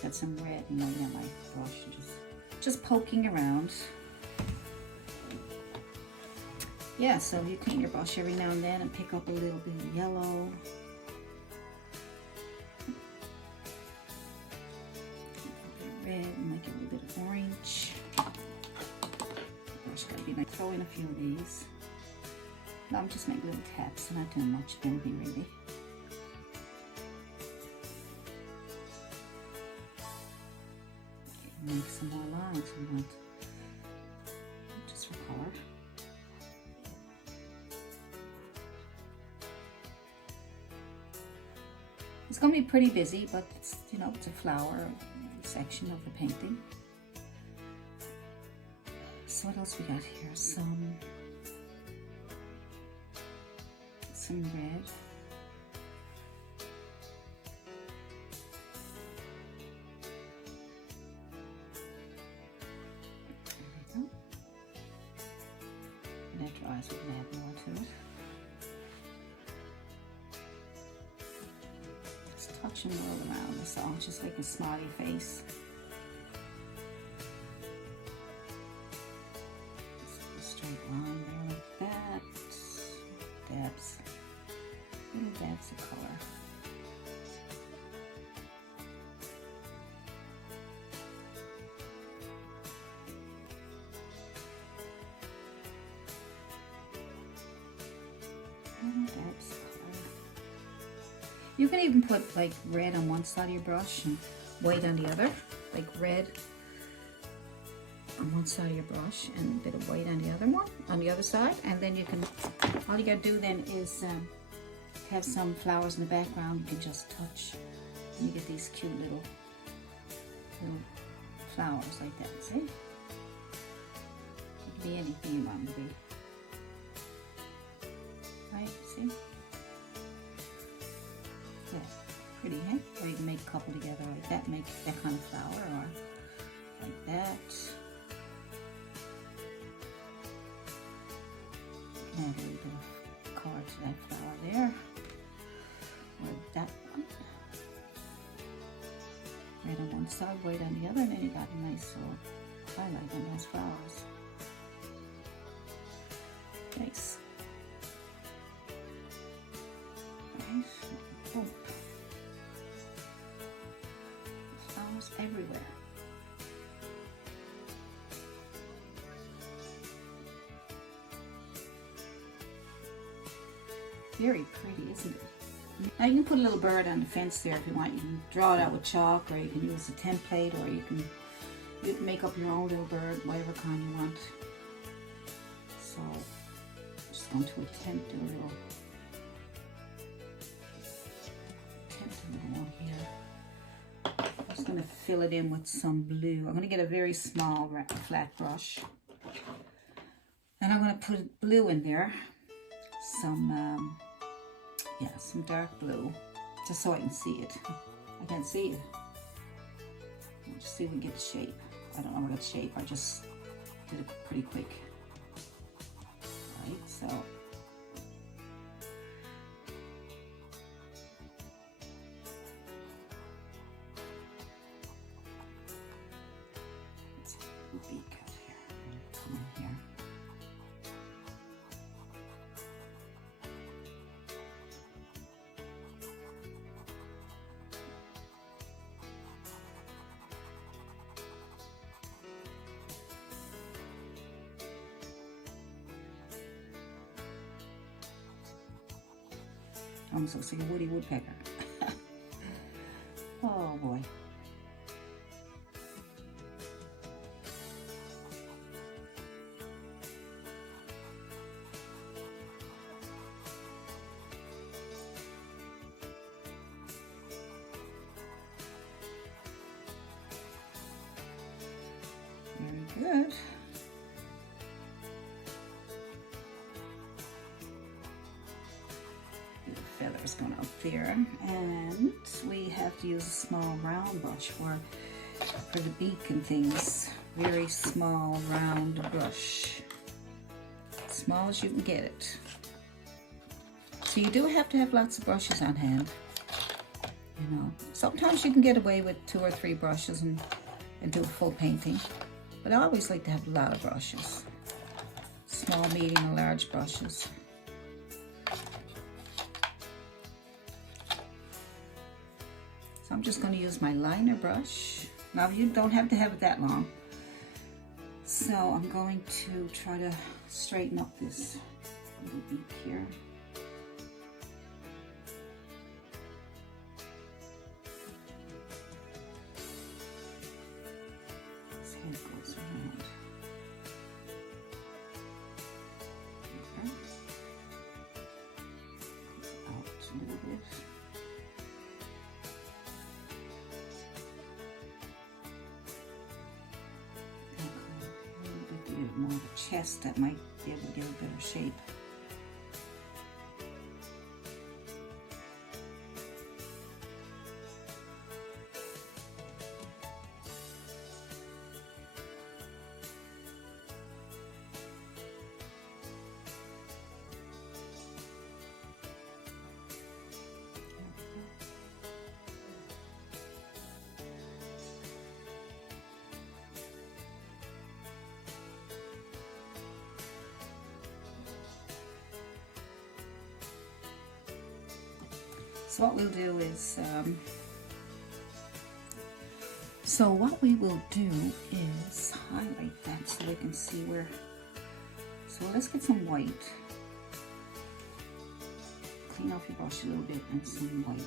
Got some red and white on my brush, just poking around. Yeah, so you clean your brush every now and then and pick up a little bit of yellow. Red and like a little bit of orange. Brush gotta be nice. Throw in a few of these. No, I'm just making little taps, not doing much, anything really. Make some more lines we want, just for color. It's going to be pretty busy, but it's, you know, it's a flower section of the painting. So what else we got here? Some red. That dries, we can add more to it. Just touch and roll around this all, just like a smiley face. Just a straight line there like that. Dabs, little dabs of color. You can even put like red on one side of your brush and white on the other, like red on one side of your brush and a bit of white on the other one, on the other side, and then you can, all you gotta do then is have some flowers in the background. You can just touch and you get these cute little flowers like that, see? It can be anything you want them to be. Right, see? Yeah, pretty, eh? Or you can make a couple together like that, make that kind of flower, or like that. Add a little bit of color to that flower there, or that one. Red on one side, white on the other, and then you got a nice little highlight on those flowers. Nice. Right. Oh. Flowers everywhere. Very pretty, isn't it? Now you can put a little bird on the fence there if you want. You can draw it out with chalk, or you can use a template, or you can make up your own little bird, whatever kind you want. So I'm just going to attempt a little one here. I'm just going to fill it in with some blue. I'm going to get a very small flat brush, and I'm going to put blue in there. Some dark blue, just so I can see it. I can't see it. We'll just see if we can get the shape. I don't know what the shape. I just did it pretty quick. Right, so. Let's get a beak out here. Come in here. Almost looks like a woody woodpecker. Oh boy. wires going out there. And we have to use a small round brush for the beak and things. Very small round brush. Small as you can get it. So you do have to have lots of brushes on hand. You know, sometimes you can get away with 2 or 3 brushes and do a full painting. But I always like to have a lot of brushes. Small, medium, and large brushes. So I'm just going to use my liner brush. Now you don't have to have it that long. So I'm going to try to straighten up this little beak here. This head goes around. Okay. Out a little bit. More of a chest that might be able to give a better shape. So what we'll do is, highlight that so we can see where. So let's get some white. Clean off your brush a little bit and some white.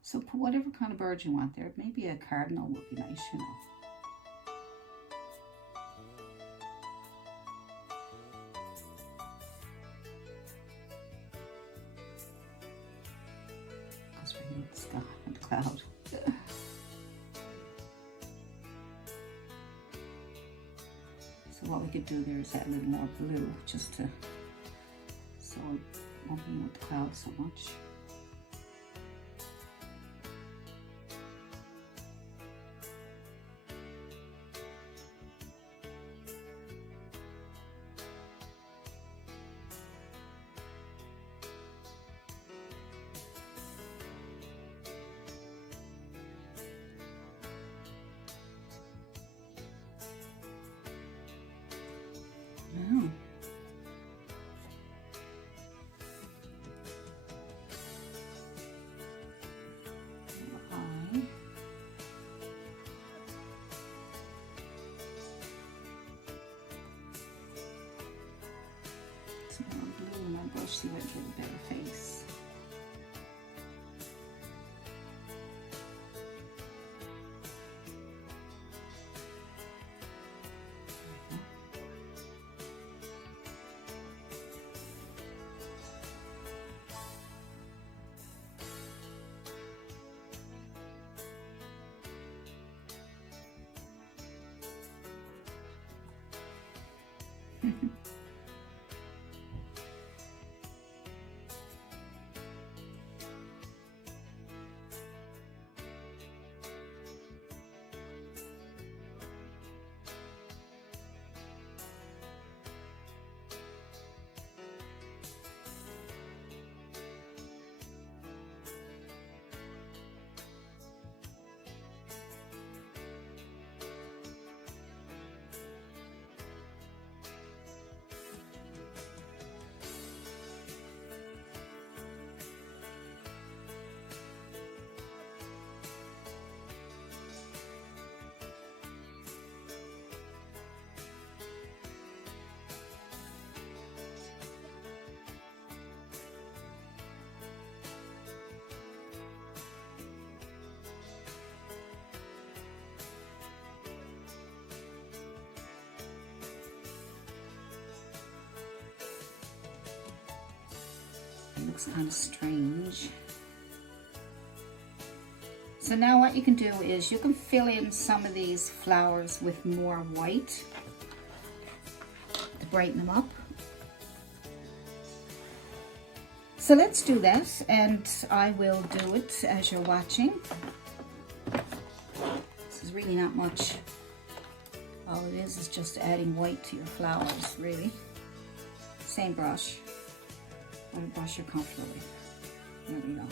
So put whatever kind of bird you want there. Maybe a cardinal would be nice, you know. Because we need the sky and the cloud. So what we could do there is add a little more blue, just to, so it won't be with the cloud so much. Oh. Eye. Some more blue in my brush, see what gives a better face. looks kind of strange. So now what you can do is you can fill in some of these flowers with more white to brighten them up. So let's do that, and I will do it as you're watching. This is really not much. All it is just adding white to your flowers, really. Same brush, whatever brush you're comfortable with. There we go.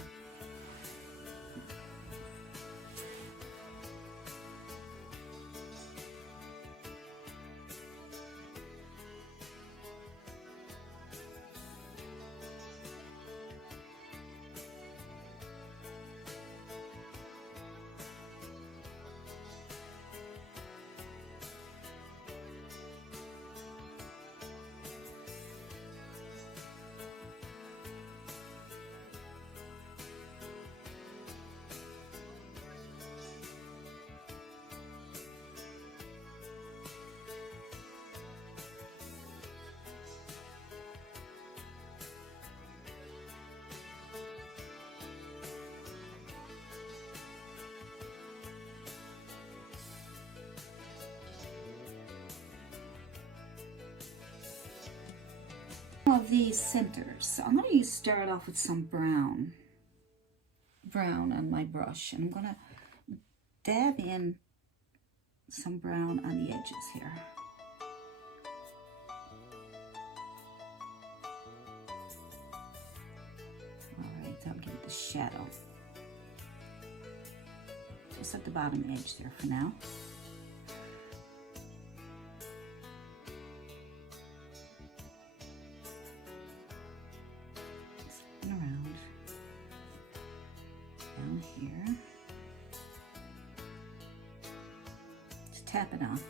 Of these centers, so I'm going to start off with some brown on my brush, and I'm going to dab in some brown on the edges here. All right, that'll give it the shadow just at the bottom edge there for now. Here, just tap it on.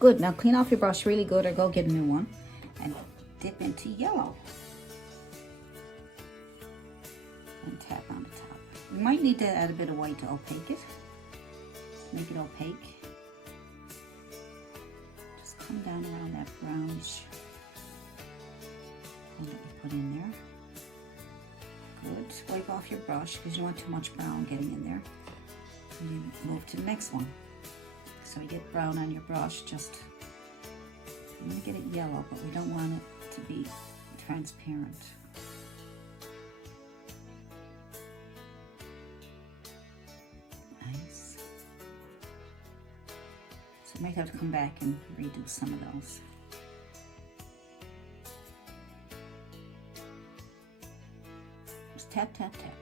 Good. Now clean off your brush really good, or go get a new one, and dip into yellow. And tap on the top. You might need to add a bit of white to opaque it, to make it opaque. Just come down around that brownish that we put in there. Good. Wipe off your brush because you don't want too much brown getting in there. And you move to the next one. So you get brown on your brush, just, you want to get it yellow, but we don't want it to be transparent. So I might have to come back and redo some of those. Just tap, tap, tap.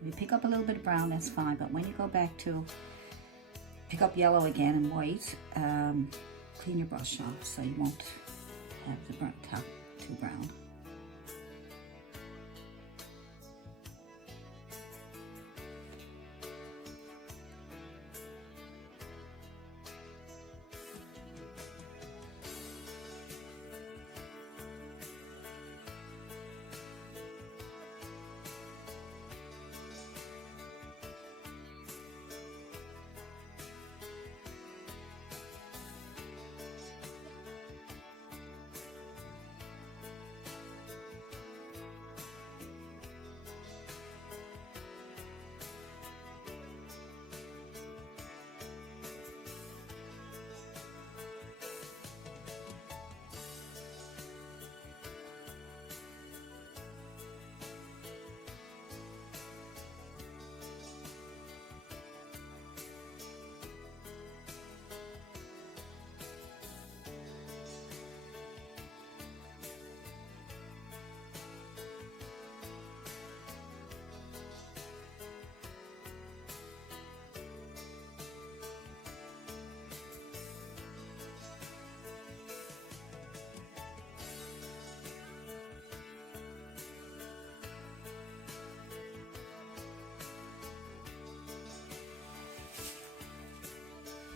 If you pick up a little bit of brown, that's fine, but when you go back to pick up yellow again and white, clean your brush off so you won't have the top too brown.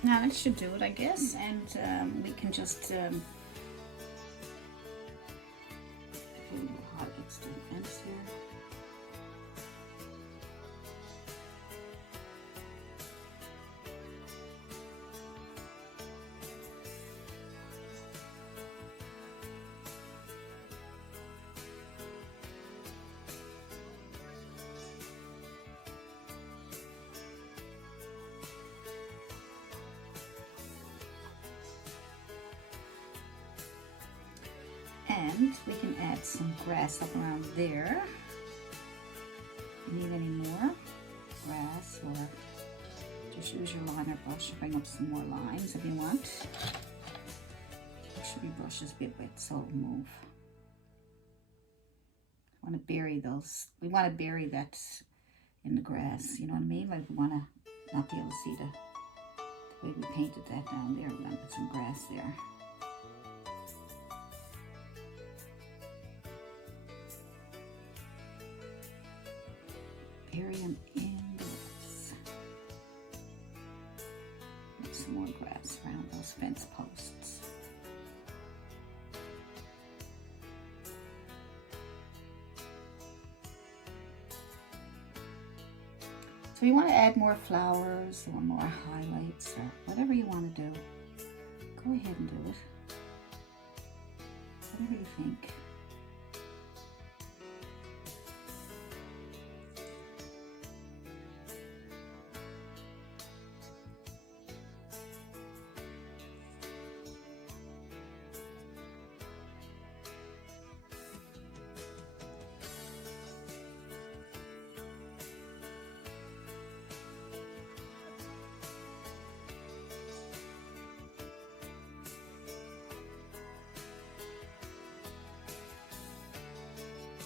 Now that should do it, I guess, and we can just hot extra ends here. And we can add some grass up around there. Need any more grass, or just use your liner brush to bring up some more lines if you want. Make sure your brush is a bit wet so it'll move. I want to bury those. We want to bury that in the grass. You know what I mean? Like we want to not be able to see the way we painted that down there. We're going to put some grass there. Bury them in the grass. Make some more grass around those fence posts. So you want to add more flowers or more highlights or whatever you want to do. Go ahead and do it. Whatever you think.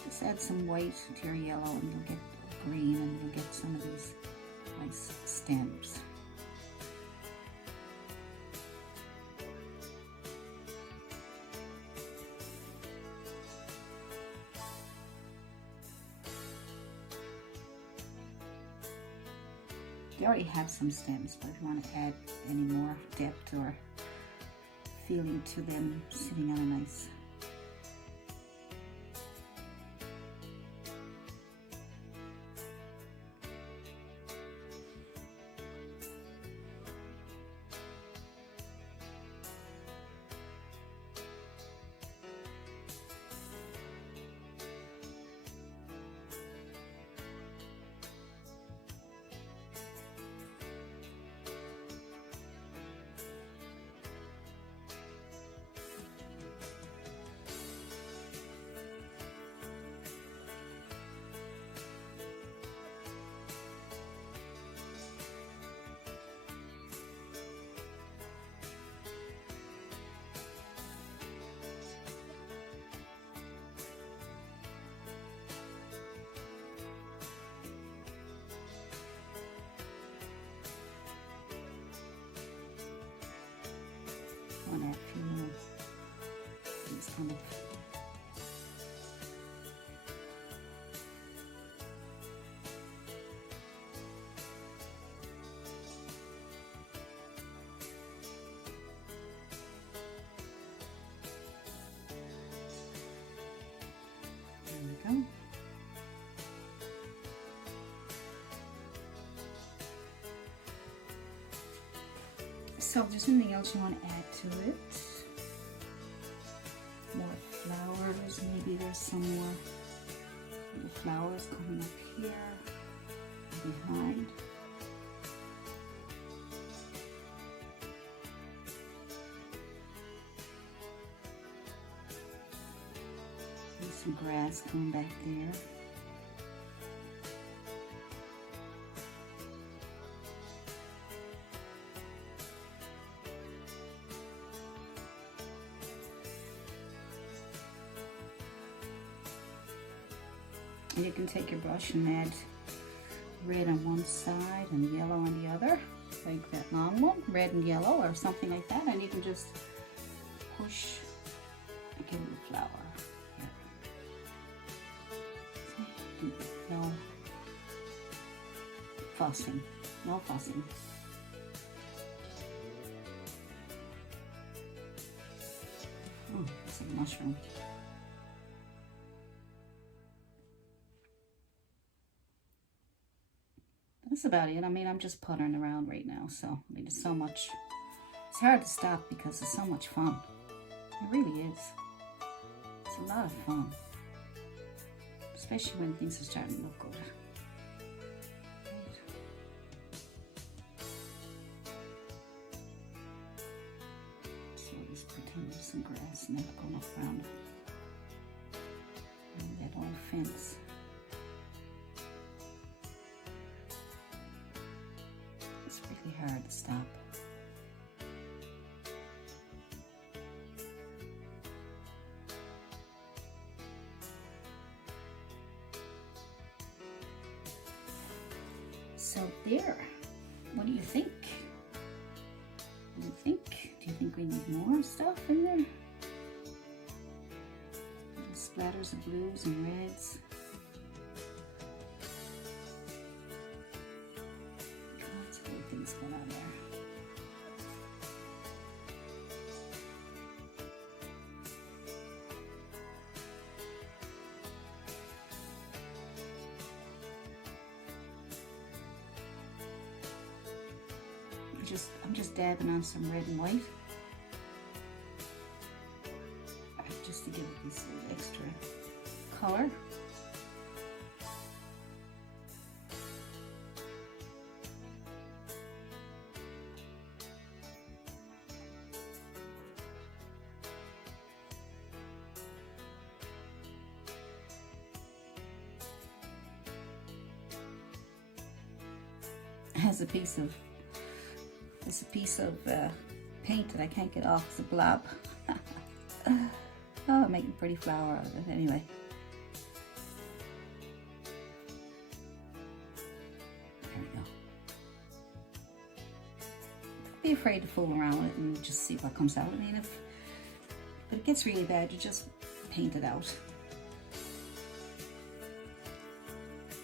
Just add some white to your yellow and you'll get green and you'll get some of these nice stems. You already have some stems, but if you want to add any more depth or feeling to them sitting on a nice on that feeling. It's kind of there we go. So if there's anything else you want to add to it, more flowers, maybe there's some more little flowers coming up here behind. There's some grass coming back there. And you can take your brush and add red on one side and yellow on the other, like that long one, red and yellow or something like that, and you can just push and get a little flower here. No fussing, no fussing. mushroom. That's about it. I mean, I'm just puttering around right now, so I mean, there's so much. It's hard to stop because it's so much fun. It really is. It's a lot of fun, especially when things are starting to look good. So I'll just pretend there's some grass and then going up around that old fence. It's really hard to stop. So there, what do you think? What do you think? Do you think we need more stuff in there? Little splatters of blues and reds. Lots of good things going on there. I'm just dabbing on some red and white, just to give it this little extra color. It has a piece of paint that I can't get off. It's a blob. Oh, I'm making a pretty flower out of it anyway. There we go. Don't be afraid to fool around with it and just see what comes out. I mean, if it gets really bad, you just paint it out.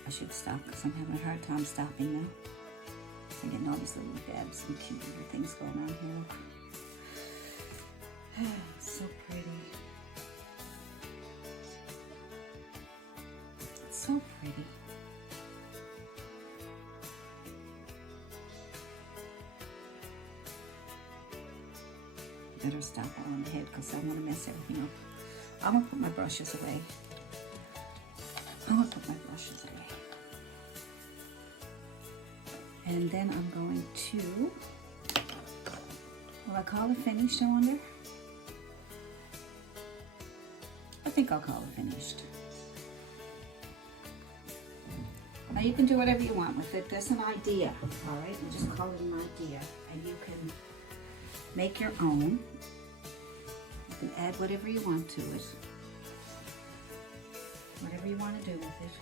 I should stop because I'm having a hard time stopping now. I'm getting all these little dabs and cute little things going on here. It's so pretty. It's so pretty. Better stop all on the head because I want to mess everything up. I'm going to put my brushes away. And then I'm going to, will I call it finished, I wonder? I think I'll call it finished. Now you can do whatever you want with it. That's an idea, all right? You just call it an idea. And you can make your own. You can add whatever you want to it. Whatever you want to do with it.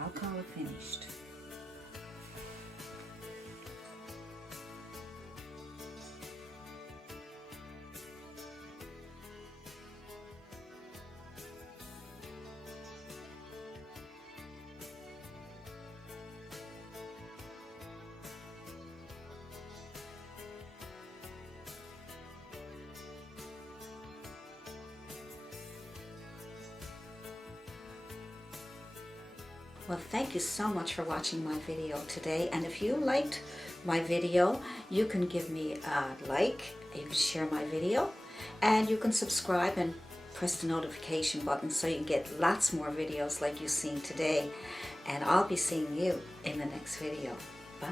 I'll call it finished. Well, thank you so much for watching my video today. And if you liked my video, you can give me a like, you can share my video, and you can subscribe and press the notification button so you can get lots more videos like you've seen today. And I'll be seeing you in the next video. Bye.